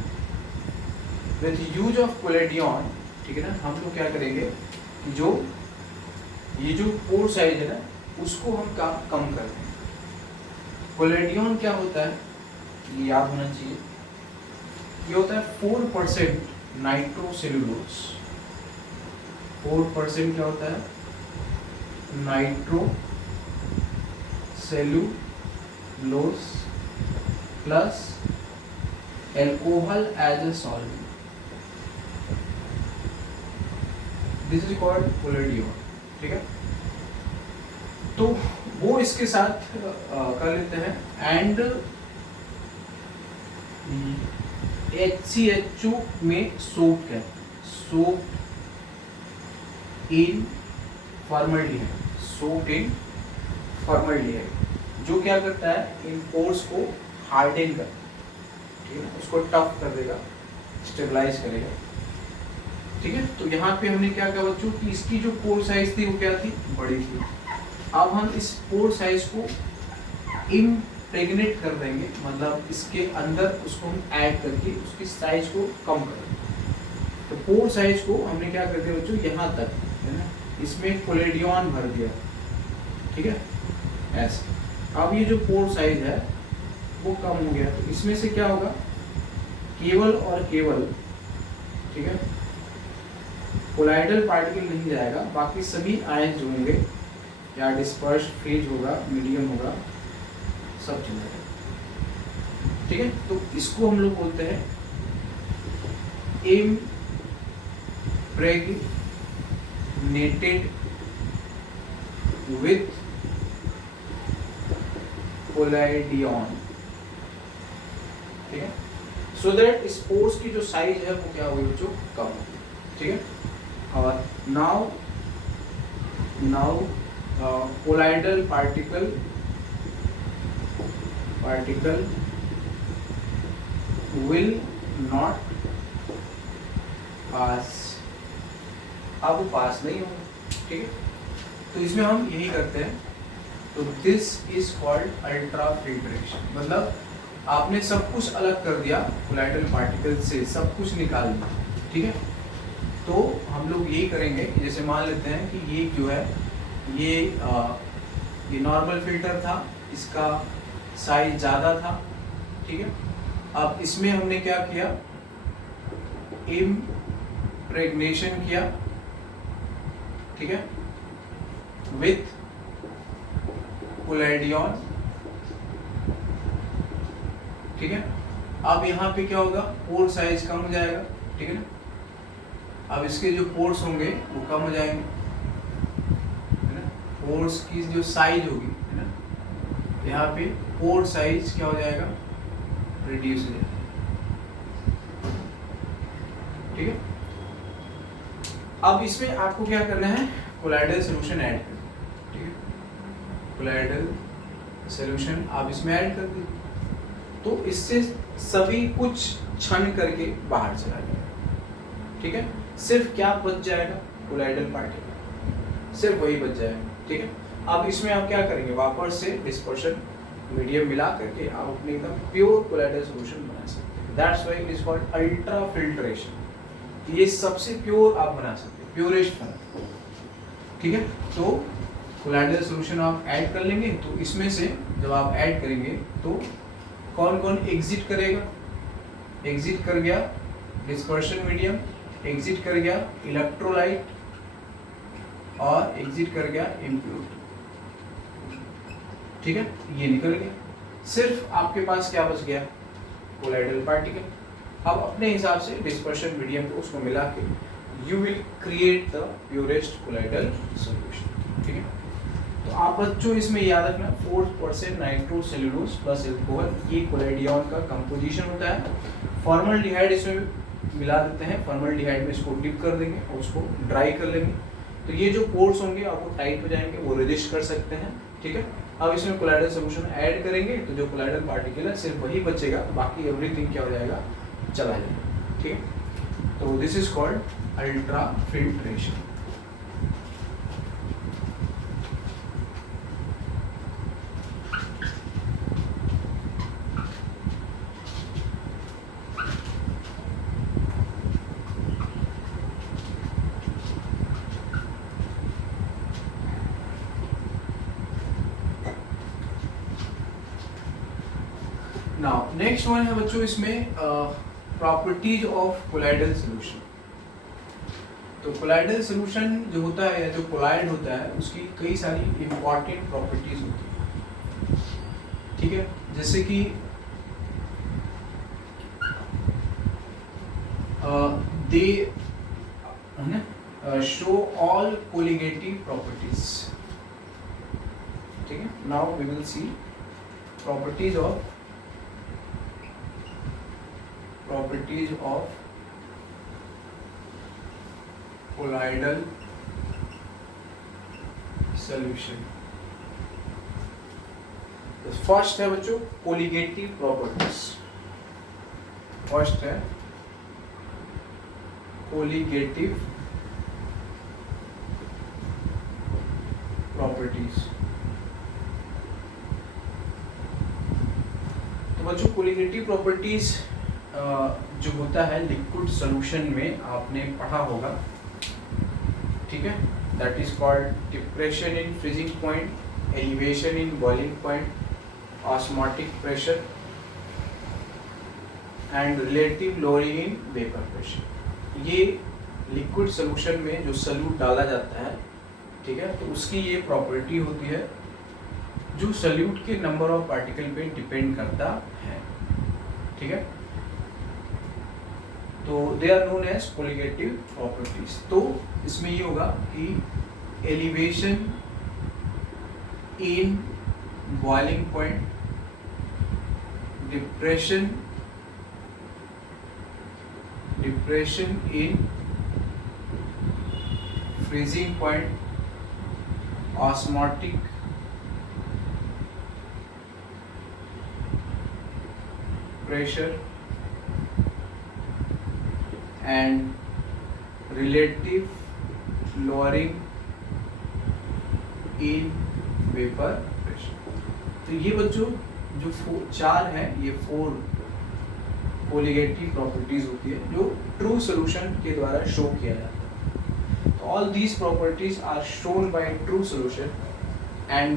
विथ यूज ऑफ कोलेडियन, ठीक है ना। हम लोग क्या करेंगे, जो ये जो पोर साइज है ना उसको हम कम कर देंगे। कोलेडियन क्या होता है, ये याद होना चाहिए, ये होता है 4% नाइट्रोसेलुलोज। 4% क्या होता है, nitrocellulose plus alcohol as a solvent, this is called collodion, ठीक है। तो वो इसके साथ कर लेते हैं एंड HCHO में सोप है, soap in formaldehyde, soap in formaldehyde, जो क्या करता है, इन पोर्स को हार्डन कर, ठीक है, उसको टफ कर देगा, स्टेबलाइज करेगा, ठीक है। तो यहाँ पे हमने क्या कहा बच्चों कि इसकी जो पोर साइज थी वो क्या थी, बड़ी थी। अब हम इस पोर साइज को इम्प्रेग्नेट कर देंगे, मतलब इसके अंदर उसको हम ऐड करके उसकी साइज को कम कर देंगे। तो पोर साइज को हमने क्या कर दिया बच्चों, यहाँ तक है ना, इसमें कोलेडियन भर दिया, ठीक है, ऐसे। अब ये जो पोर साइज है वो कम हो गया, तो इसमें से क्या होगा, केवल और केवल, ठीक है, कोलाइडल पार्टिकल नहीं जाएगा, बाकी सभी आयन जो होंगे या डिस्पर्स फेज होगा, मीडियम होगा, सब चल जाएगा, ठीक है। तो इसको हम लोग बोलते हैं इम्प्रेग्नेटेड विथ कोलाइडियन, ठीक है, सो दैट स्पोर्स की जो साइज है वो क्या होगी बच्चों, कम होगी, ठीक है। और now colloidal particle will not pass, अब वो पास नहीं होगा, ठीक है। तो इसमें हम यही करते हैं, तो this is called ultra filtration, मतलब आपने सब कुछ अलग कर दिया, कोलाइडल पार्टिकल से सब कुछ निकाल दिया, ठीक है। तो हम लोग यही करेंगे, जैसे मान लेते हैं कि ये जो है ये नॉर्मल फिल्टर था, इसका साइज ज़्यादा था, ठीक है। अब इसमें हमने क्या किया, इम्प्रेग्नेशन किया, ठीक है, विथ कोलाइडियन, ठीक है। अब यहाँ पे क्या होगा, पोर साइज कम हो जाएगा, ठीक है ना। अब इसके जो पोर्स होंगे वो कम हो जाएंगे, है ना, पोर्स की जो साइज होगी, है ना, यहाँ पे पोर साइज क्या हो जाएगा, रिड्यूस हो जाएगा, ठीक है। अब इसमें आपको क्या करना है, कोलाइडल सॉल्यूशन ऐड करना, ठीक है, कोलाइडल सॉल्यूशन आप इसमें ऐड कर दीजिए, तो इससे सभी कुछ छन करके बाहर चला जाएगा, ठीक है। सिर्फ क्या बच जाएगा, कोलाइडल पार्टिकल, सिर्फ वही बच जाएगा, ठीक है। अब इसमें आप क्या करेंगे, वापस से डिस्पर्शन मीडियम मिला करके आप अपने एकदम प्योर कोलाइडल सॉल्यूशन बना सकते हैं, that's why it is called ultra filtration. ये सबसे प्योर आप बना सकते हैं, प्योरेस्ट फॉर्म, ठीक है। तो कोलाइडल सॉल्यूशन आप ऐड कर लेंगे, तो इसमें से जब आप ऐड करेंगे तो कौन कौन एग्जिट करेगा, एग्जिट कर गया डिस्पर्शन मीडियम, एग्जिट कर गया इलेक्ट्रोलाइट और एग्जिट कर गया इम्प्योरिटी। ठीक है, ये निकल गया। सिर्फ आपके पास क्या बच गया, कोलाइडल पार्टिकल। अब अपने हिसाब से डिस्पर्शन मीडियम को उसको मिला के you will create the purest colloidal solution. ठीक है, तो आप बच्चों इसमें याद रखना 4% नाइट्रोसेल्यूलोज प्लस अल्कोहल, ये कोलाइडियन का कंपोजिशन होता है। फॉर्मल्डिहाइड इसमें मिला देते हैं, फॉर्मल्डिहाइड में इसको डिप कर देंगे और उसको ड्राई कर लेंगे, तो ये जो पोर्स होंगे आपको टाइट हो जाएंगे, वो रेजिस्ट कर सकते हैं। ठीक है, अब इसमें कोलाइडल सॉल्यूशन ऐड करेंगे तो जो कोलाइडल पार्टिकल है सिर्फ वही बचेगा, बाकी एवरीथिंग क्या हो जाएगा, चला जाएगा। ठीक है, तो this is called ultra filtration. Now next one है बच्चों इसमें प्रॉपर्टीज ऑफ कोलाइडल सॉल्यूशन। तो कोलाइडल सॉल्यूशन जो होता है या जो कोलाइड होता है उसकी कई सारी इंपॉर्टेंट प्रॉपर्टीज होती है। ठीक है, जैसे कि they show all colligative properties. ठीक है, now we will see properties of colloidal solution. तो फर्स्ट है बच्चों कोलिगेटिव प्रॉपर्टीज। फर्स्ट है कोलिगेटिव प्रॉपर्टीज। तो बच्चों कोलिगेटिव प्रॉपर्टीज जो होता है लिक्विड सॉल्यूशन में आपने पढ़ा होगा। ठीक है, that is called depression in freezing point, elevation in boiling point, osmotic pressure and relative lowering in vapour pressure. ये लिक्विड सॉल्यूशन में जो सॉल्यूट डाला जाता है, ठीक है, तो उसकी ये प्रॉपर्टी होती है जो सॉल्यूट के नंबर ऑफ पार्टिकल पे डिपेंड करता है। ठीक है, तो they are known as colligative properties. तो इसमें ये होगा कि elevation in boiling point, depression in freezing point, osmotic pressure and relative lowering in vapor pressure। तो ये बच्चों जो चार हैं, ये 4 कोलिगेटिव प्रॉपर्टीज होती है जो ट्रू सॉल्यूशन के द्वारा शो किया जाता है। तो all these properties are shown by true solution and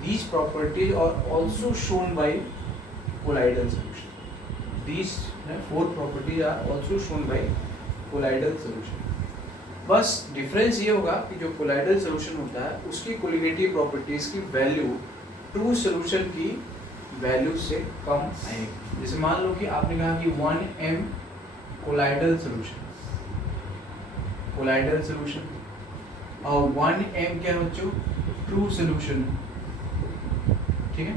these properties are also shown by colloidal solution। These 4 properties are also shown by colloidal solution। बस डिफरेंस ये होगा कि जो कोलाइडल सॉल्यूशन होता है उसकी कोलिगेटिव प्रॉपर्टीज की वैल्यू ट्रू सॉल्यूशन की वैल्यू से कम आएगी। जैसे मान लो कि आपने कहा कि 1 m कोलाइडल सॉल्यूशन और 1 m क्या है बच्चों, ट्रू सॉल्यूशन। ठीक है,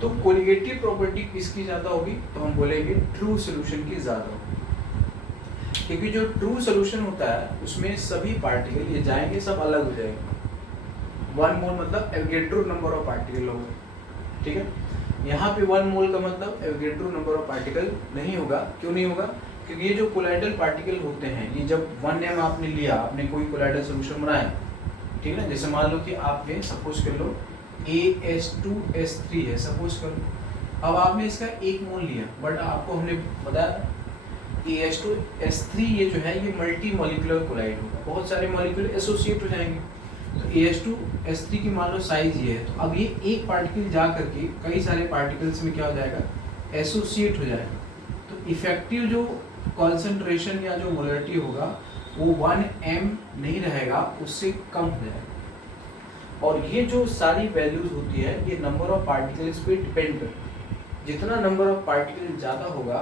तो कोलिगेटिव प्रॉपर्टी किसकी ज़्यादा होगी, तो हम बोलेंगे ट्रू सॉल्यूशन की ज़्यादा होगी, क्योंकि जो ट्रू सॉल्यूशन होता है उसमें सभी पार्टिकल ये जाएंगे, सब अलग हो जाएंगे। 1 मोल मतलब एवोगैड्रो नंबर ऑफ पार्टिकल होगा। ठीक है, यहाँ पे 1 मोल का मतलब एवोगैड्रो नंबर ऑफ पार्टिकल नहीं होगा। क्यों नहीं होगा, क्योंकि ये जो कोलाइडल पार्टिकल होते हैं, ये जब 1 m आपने लिया, आपने कोई कोलाइडल सॉल्यूशन बनाया, ठीक है ना, जैसे मान लो कि आपने सपोज कर लो AS2S3 है, सपोज कर लो। अब आपने इसका 1 मोल लिया, बट आपको हमने बताया AS2S3 ये जो है ये मल्टी मॉलिक्यूलर कोलाइड होगा, बहुत सारे मॉलिक्यूल एसोसिएट हो जाएंगे। तो AS2S3 की मान लो साइज ये है, तो अब ये एक पार्टिकल जा करके कई सारे पार्टिकल्स में क्या हो जाएगा, एसोसिएट हो जाएगा। तो इफेक्टिव जो कॉन्सेंट्रेशन या जो मोलरिटी होगा वो 1m नहीं रहेगा, उससे कम हो जाएगा। और ये जो सारी वैल्यूज होती है ये नंबर ऑफ पार्टिकल्स पे डिपेंड करती है। जितना नंबर ऑफ पार्टिकल ज़्यादा होगा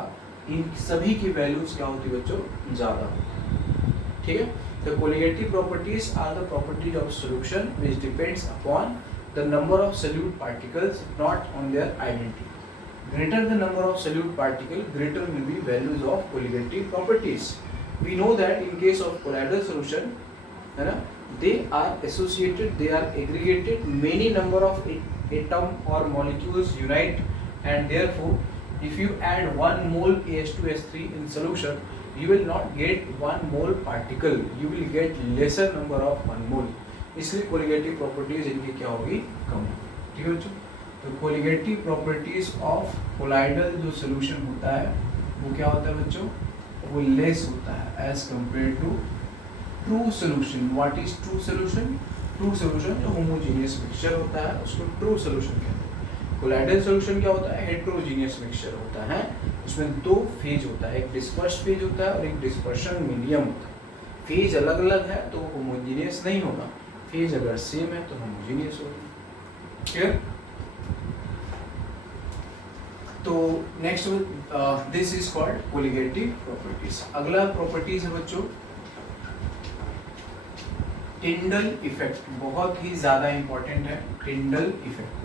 इन सभी की वैल्यूज क्या होती है बच्चों, ज़्यादा होती। ठीक है, the colligative properties are the properties of solution which depends upon the number of solute particles, not on their identity. Greater the number of solute particle, greater will be values of colligative properties. We know that in case of colloidal solution, है ना, they are associated, they are aggregated, many number of atom or molecules unite, and therefore if you add 1 mole AS2S3 in solution, you will not get 1 mole particle, you will get lesser number of 1 mole. इसलिए colligative properties इनकी क्या होगी, कम। ठीक है बच्चों, तो colligative properties of colloidal जो solution होता है वो क्या होता है बच्चों, वो less होता है as compared to true solution. What is true solution? True solution जो homogeneous mixture होता है उसको true solution कहते हैं। कोलाइडल सॉल्यूशन क्या होता है, हेट्रोजीनियस मिक्सचर होता है, उसमें दो फेज होता है, एक डिस्पर्स फेज होता है और एक डिस्पर्शन मीडियम होता है। फेज अलग अलग है तो होमोजीनियस नहीं होगा, फेज अगर सेम है तो होमोजीनियस होगा। क्लियर? तो next this is called colligative properties. अगला प्रॉपर्टीज है बच्चों टिंडल इफेक्ट, बहुत ही ज्यादा इंपॉर्टेंट है टिंडल इफेक्ट।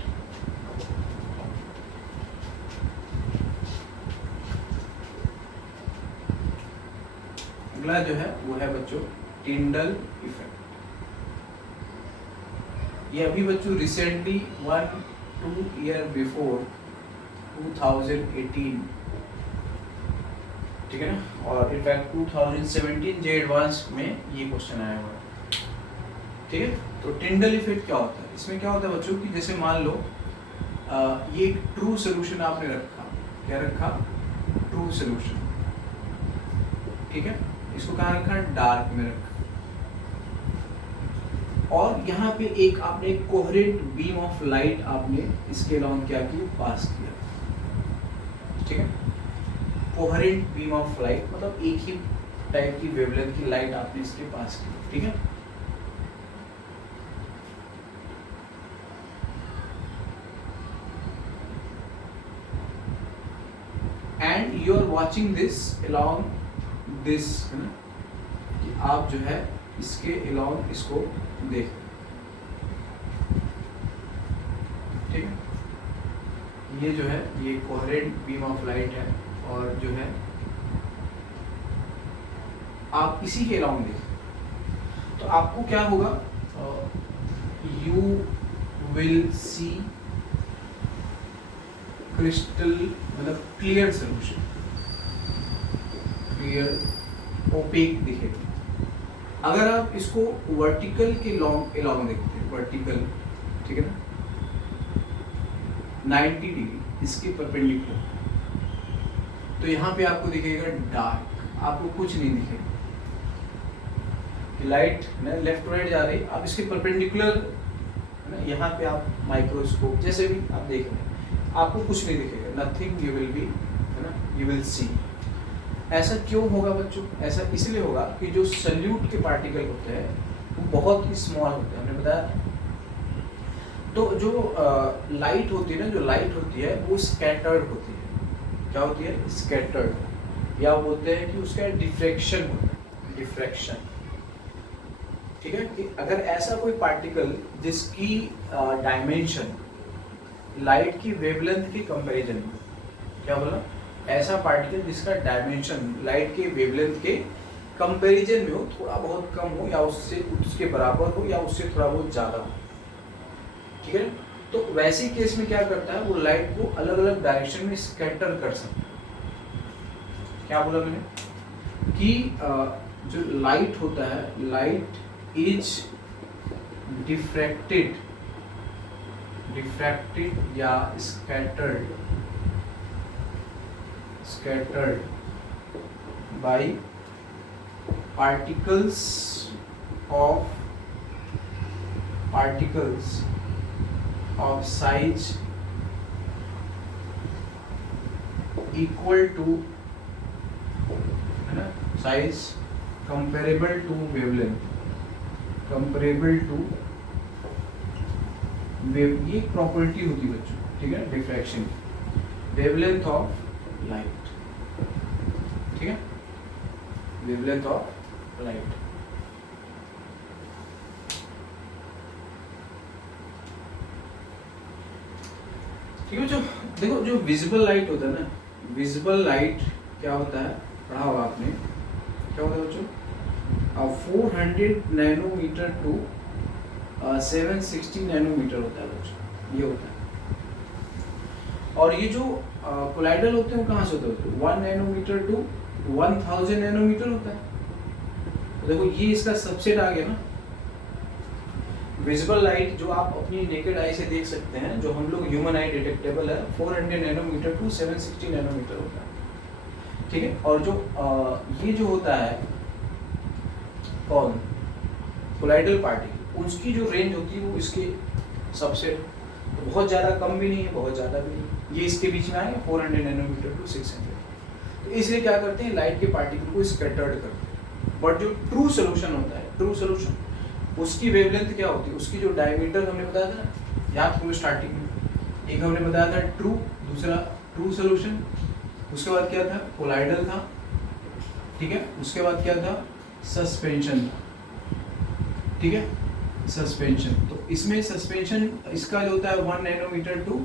अगला जो है वो है बच्चों टिंडल इफेक्ट। ये अभी बच्चों रिसेंटली 1-2 ईयर बिफोर 2018, ठीक है ना, और इनफैक्ट 2017 जे एडवांस में ये क्वेश्चन आया हुआ है। ठीक है, तो टिंडल इफेक्ट क्या होता है, इसमें क्या होता है बच्चों कि जैसे मान लो ये एक ट्रू सोल्यूशन आपने रखा, क्या रखा, ट्रू सोल्यूशन। ठीक है, इसको कहाँ रखा, डार्क में रखा, और यहाँ पे एक आपने कोहेरेंट बीम ऑफ लाइट आपने इसके अलाउंग क्या की, पास किया। ठीक है, कोहेरेंट बीम ऑफ लाइट मतलब एक ही टाइप की वेवलेंथ की लाइट आपने इसके पास की। ठीक है, and you are watching this along this, है ना, कि आप जो है इसके अलोंग इसको देख। ठीक है, ये जो है ये कोहेरेंट बीम ऑफ लाइट है और जो है आप इसी के अलाउंग देखें तो आपको क्या होगा, यू विल सी क्रिस्टल मतलब क्लियर सोल्यूशन, क्लियर ओपेक दिखेगा। अगर आप इसको वर्टिकल के अलोंग देखते हैं, वर्टिकल, ठीक है ना, 90 डिग्री इसके परपेंडिकुलर, तो यहाँ पे आपको दिखेगा डार्क, आपको कुछ नहीं दिखेगा। लाइट ना लेफ्ट राइट जा रही, आप इसके परपेंडिकुलर है ना, यहाँ पे आप माइक्रोस्कोप जैसे भी आप देख रहे हैं, आपको कुछ नहीं दिखेगा, नथिंग यू विल बी, है ना, यू विल सी। ऐसा क्यों होगा बच्चों, ऐसा इसलिए होगा कि जो सल्यूट के पार्टिकल होते हैं वो बहुत ही स्मॉल होते हैं, हमने बताया। तो जो लाइट होती है ना, जो लाइट होती है वो स्कैटर्ड होती है। क्या होती है, स्कैटर्ड, या बोलते हैं कि उसका डिफ्रैक्शन होता है, डिफ्रैक्शन। ठीक है, कि अगर ऐसा कोई पार्टिकल जिसकी डायमेंशन लाइट की वेवलेंथ के कंपैरिजन में, क्या बोला, ऐसा पार्टिकल जिसका डायमेंशन लाइट के वेवलेंथ के कंपैरिजन में हो, थोड़ा बहुत कम हो या उसके बराबर हो या उससे थोड़ा बहुत ज़्यादा हो। ठीक है, तो वैसे केस में क्या करता है, वो लाइट को अलग अलग डायरेक्शन में स्कैटर कर सकता है। क्या बोला मैंने कि जो लाइट होता है, लाइट इज डिफ्रैक्टेड या scattered by particles of particles of size equal to, है ना, size comparable to wavelength, comparable to wave, ये प्रॉपर्टी होती है बच्चों, ठीक है, डिफ्रैक्शन, वेवलेंथ ऑफ लाइट, ठीक है, वेवलेंथ ऑफ लाइट। ठीक है बच्चों, देखो जो विजिबल लाइट होता है ना, विजिबल लाइट क्या होता है, पढ़ा होगा आपने, क्या होता है बच्चों, 400 नैनोमीटर टू 760 नैनोमीटर होता है बच्चों, ये होता है। और ये जो कोलाइडल होते हैं वो कहाँ से होते हैं, 1 नैनोमीटर टू 1000 नैनोमीटर होता है। तो देखो ये इसका सबसेट आ गया ना, विजिबल लाइट जो आप अपनी नेकेड आई से देख सकते हैं, जो हम लोग ह्यूमन आई डिटेक्टेबल है, 400 नैनोमीटर टू 760 नैनोमीटर होता है, ठीक है। और जो ये जो होता है कौन, कोलाइडल पार्टिकल, उसकी जो रेंज होती है वो इसके सबसेट, तो बहुत ज़्यादा कम भी नहीं है, बहुत ज़्यादा भी नहीं, ये इसके बीच में आएगा 400 नैनोमीटर टू 600। तो इसलिए क्या करते हैं, लाइट के पार्टिकल को स्कैटर्ड करते हैं। बट जो ट्रू सोल्यूशन होता है, ट्रू सोल्यूशन, उसकी वेवलेंथ क्या होती है, उसकी जो डायमीटर हमने बताया था ना, याद करो स्टार्टिंग में, एक हमने बताया था ट्रू, दूसरा ट्रू सोल्यूशन, उसके बाद क्या था, कोलाइडल था, ठीक है, उसके बाद क्या था, सस्पेंशन था, ठीक है, सस्पेंशन। तो इसमें सस्पेंशन इसका जो होता है 1 नैनोमीटर टू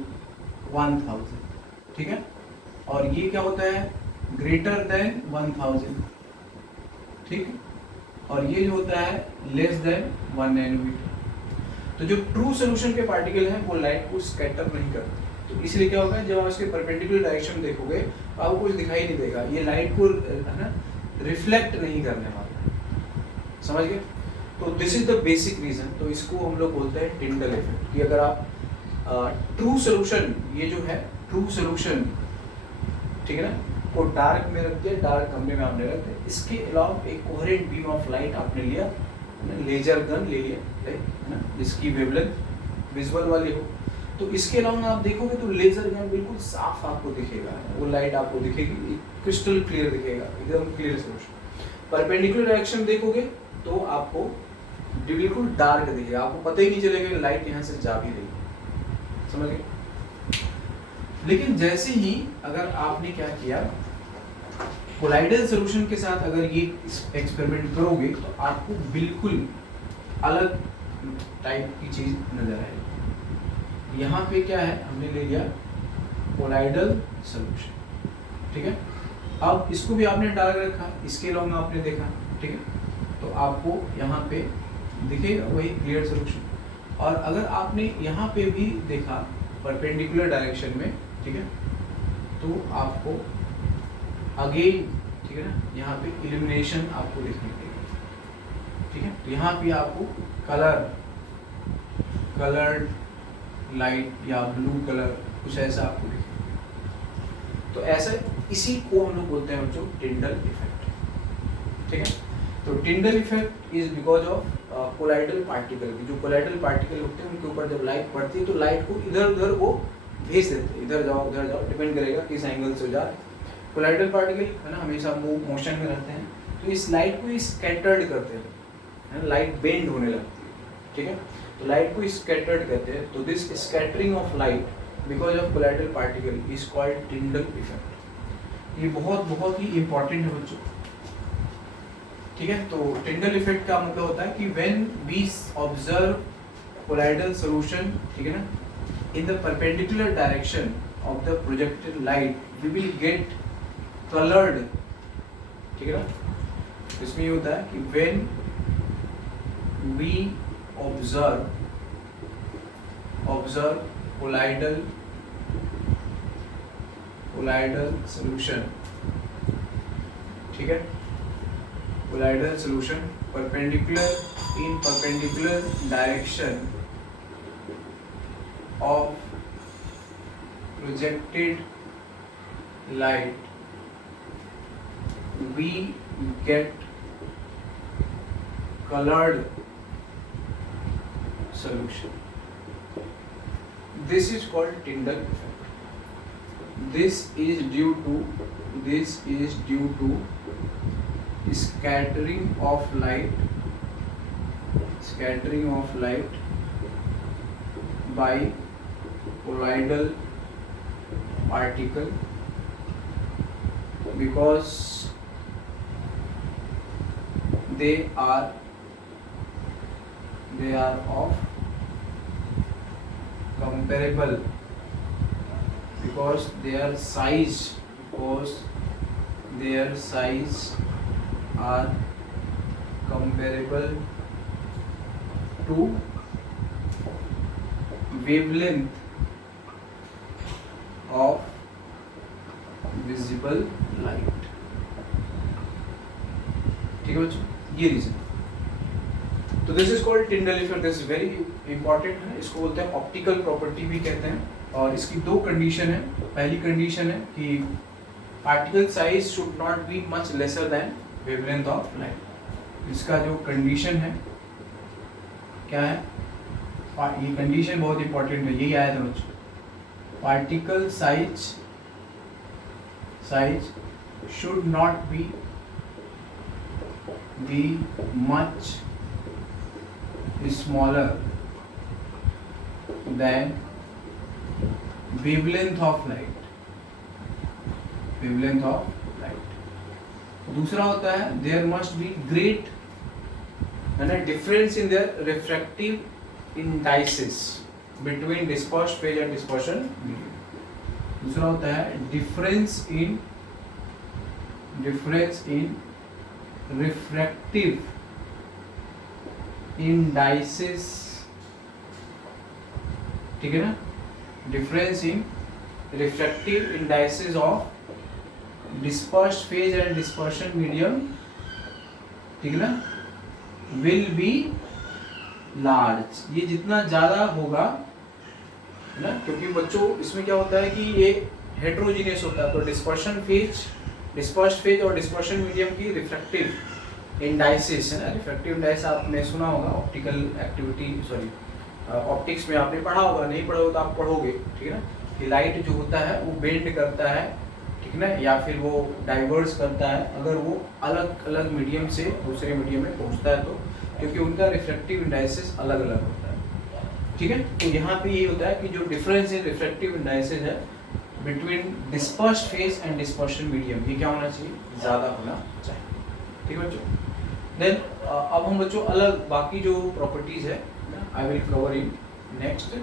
1000, ठीक है, और ये क्या होता है, ग्रेटर देन 1000, ठीक, और ये जो होता है लेस देन 1 नैनोमीटर। तो जो ट्रू सोल्यूशन के पार्टिकल हैं वो लाइट को स्कैटर नहीं करते, तो इसलिए क्या होगा, जब आप इसके परपेंडिकुलर डायरेक्शन देखोगे तो आपको कुछ दिखाई नहीं देगा, ये लाइट को, है ना, रिफ्लेक्ट नहीं करने वाला, समझ गए। तो this is the basic reason. तो इसको हम लोग बोलते हैं टिंडल इफेक्ट, कि अगर आप ट्रू सोल्यूशन, ये जो है ट्रू सोल्यूशन, ठीक है ना, को डार्क में रख दिया, डार्क कमरे में आपने रख दिया, इसके अलावा एक कोहेरेंट बीम ऑफ लाइट आपने लिया, लेजर गन ले लिया, है ना, जिसकी वेवलेंथ विजुअल वाली हो, तो इसके अलावा आप देखोगे तो लेजर गन बिल्कुल साफ आपको दिखेगा, वो लाइट आपको दिखेगी, क्रिस्टल क्लियर दिखेगा, एकदम क्लियर सोल्यूशन। परपेंडिकुलर डायरेक्शन देखोगे तो आपको बिल्कुल डार्क दिखेगा, आपको पता ही नहीं चलेगा लाइट यहाँ से जा भी रही, समझ गए। लेकिन जैसे ही अगर आपने क्या किया, कोलाइडल सॉल्यूशन के साथ अगर ये एक्सपेरिमेंट करोगे तो आपको बिल्कुल अलग टाइप की चीज नजर आएगी। यहाँ पे क्या है, हमने ले लिया कोलाइडल सॉल्यूशन, ठीक है, अब इसको भी आपने डाल रखा, इसके अलावा आपने देखा, ठीक है, तो आपको यहाँ पे दिखेगा वही क्लियर सॉल्यूशन। और अगर आपने यहाँ पे भी देखा परपेंडिकुलर डायरेक्शन में, ठीक है, तो आपको अगेन, ठीक है ना, यहाँ पे इल्यूमिनेशन आपको देखने मिलेगा, ठीक है, तो यहाँ पे आपको कलर्ड लाइट या ब्लू कलर कुछ ऐसा आपको दिखेगा। तो ऐसा, इसी को हम लोग बोलते हैं बच्चों टिंडल इफेक्ट, ठीक है। तो Tyndall effect is because of colloidal particle, जो कोलाइडल पार्टिकल होते हैं उनके ऊपर जब लाइट पड़ती है तो लाइट को इधर उधर वो भेज देते हैं, इधर जाओ उधर जाओ, डिपेंड करेगा किस एंगल से जा रहे हैं। कोलाइडल पार्टिकल, है ना, हमेशा मोशन में रहते हैं, तो इस लाइट को स्कैटर्ड करते हैं, है ना, लाइट बेंड होने लगती है, ठीक है, तो लाइट को स्कैटर्ड कहते हैं। तो this scattering of light because of colloidal particle is called Tyndall effect. ये बहुत ही इंपॉर्टेंट है बच्चों, ठीक है। तो टिंडल इफेक्ट का मतलब होता है कि when we observe colloidal solution, ठीक है ना, in the perpendicular direction of the projected light, we will get colored, ठीक है ना। इसमें ये होता है कि when we observe colloidal solution, ठीक है, colloidal solution perpendicular direction of projected light, we get colored solution. This is called Tyndall effect. This is due to scattering of light by colloidal particle, because they are of comparable, because their size are comparable to wavelength of visible light. ठीक है बच्चों, ये reason. तो this is called Tyndall effect. This is very important है. इसको बोलते हैं optical property भी कहते हैं. और इसकी दो कंडीशन है. पहली कंडीशन है कि particle size should not be much lesser than wavelength of light. इसका जो कंडीशन है क्या है, ये कंडीशन बहुत इंपॉर्टेंट है. यही आया था बच्चों. Particle size should not be much smaller than wavelength of light. दूसरा होता है there must be great difference in their refractive indices between dispersed phase and dispersion medium. दूसरा होता है difference in refractive indices. ठीक है ना. difference in refractive indices of dispersed phase and dispersion medium, ठीक है ना, will be large. ये जितना ज़्यादा होगा है ना, क्योंकि बच्चों इसमें क्या होता है कि ये हेट्रोजीनियस होता है. तो डिस्पर्स्ड फेज और डिस्पर्शन मीडियम की रिफ्रैक्टिव इंडाइसेस है ना. रिफ्रैक्टिव इंडाइस आपने सुना होगा ऑप्टिक्स में आपने पढ़ा होगा. नहीं पढ़ा होगा तो आप पढ़ोगे. ठीक है ना. कि लाइट जो होता है वो बेंड करता है, ठीक है ना, या फिर वो डाइवर्स करता है अगर वो अलग अलग मीडियम से दूसरे मीडियम में पहुंचता है, तो क्योंकि उनका रिफ्रैक्टिव इंडाइसेस अलग अलग होता है. ठीक है. तो यहाँ पे ये होता है कि जो डिफरेंस इन रिफ्रैक्टिव इंडाइसेस है between dispersed phase and dispersion medium, ये क्या होना चाहिए, ज़्यादा होना चाहिए. ठीक है बच्चों. देन अब हम बच्चों अलग बाकी जो प्रॉपर्टीज है I will cover in next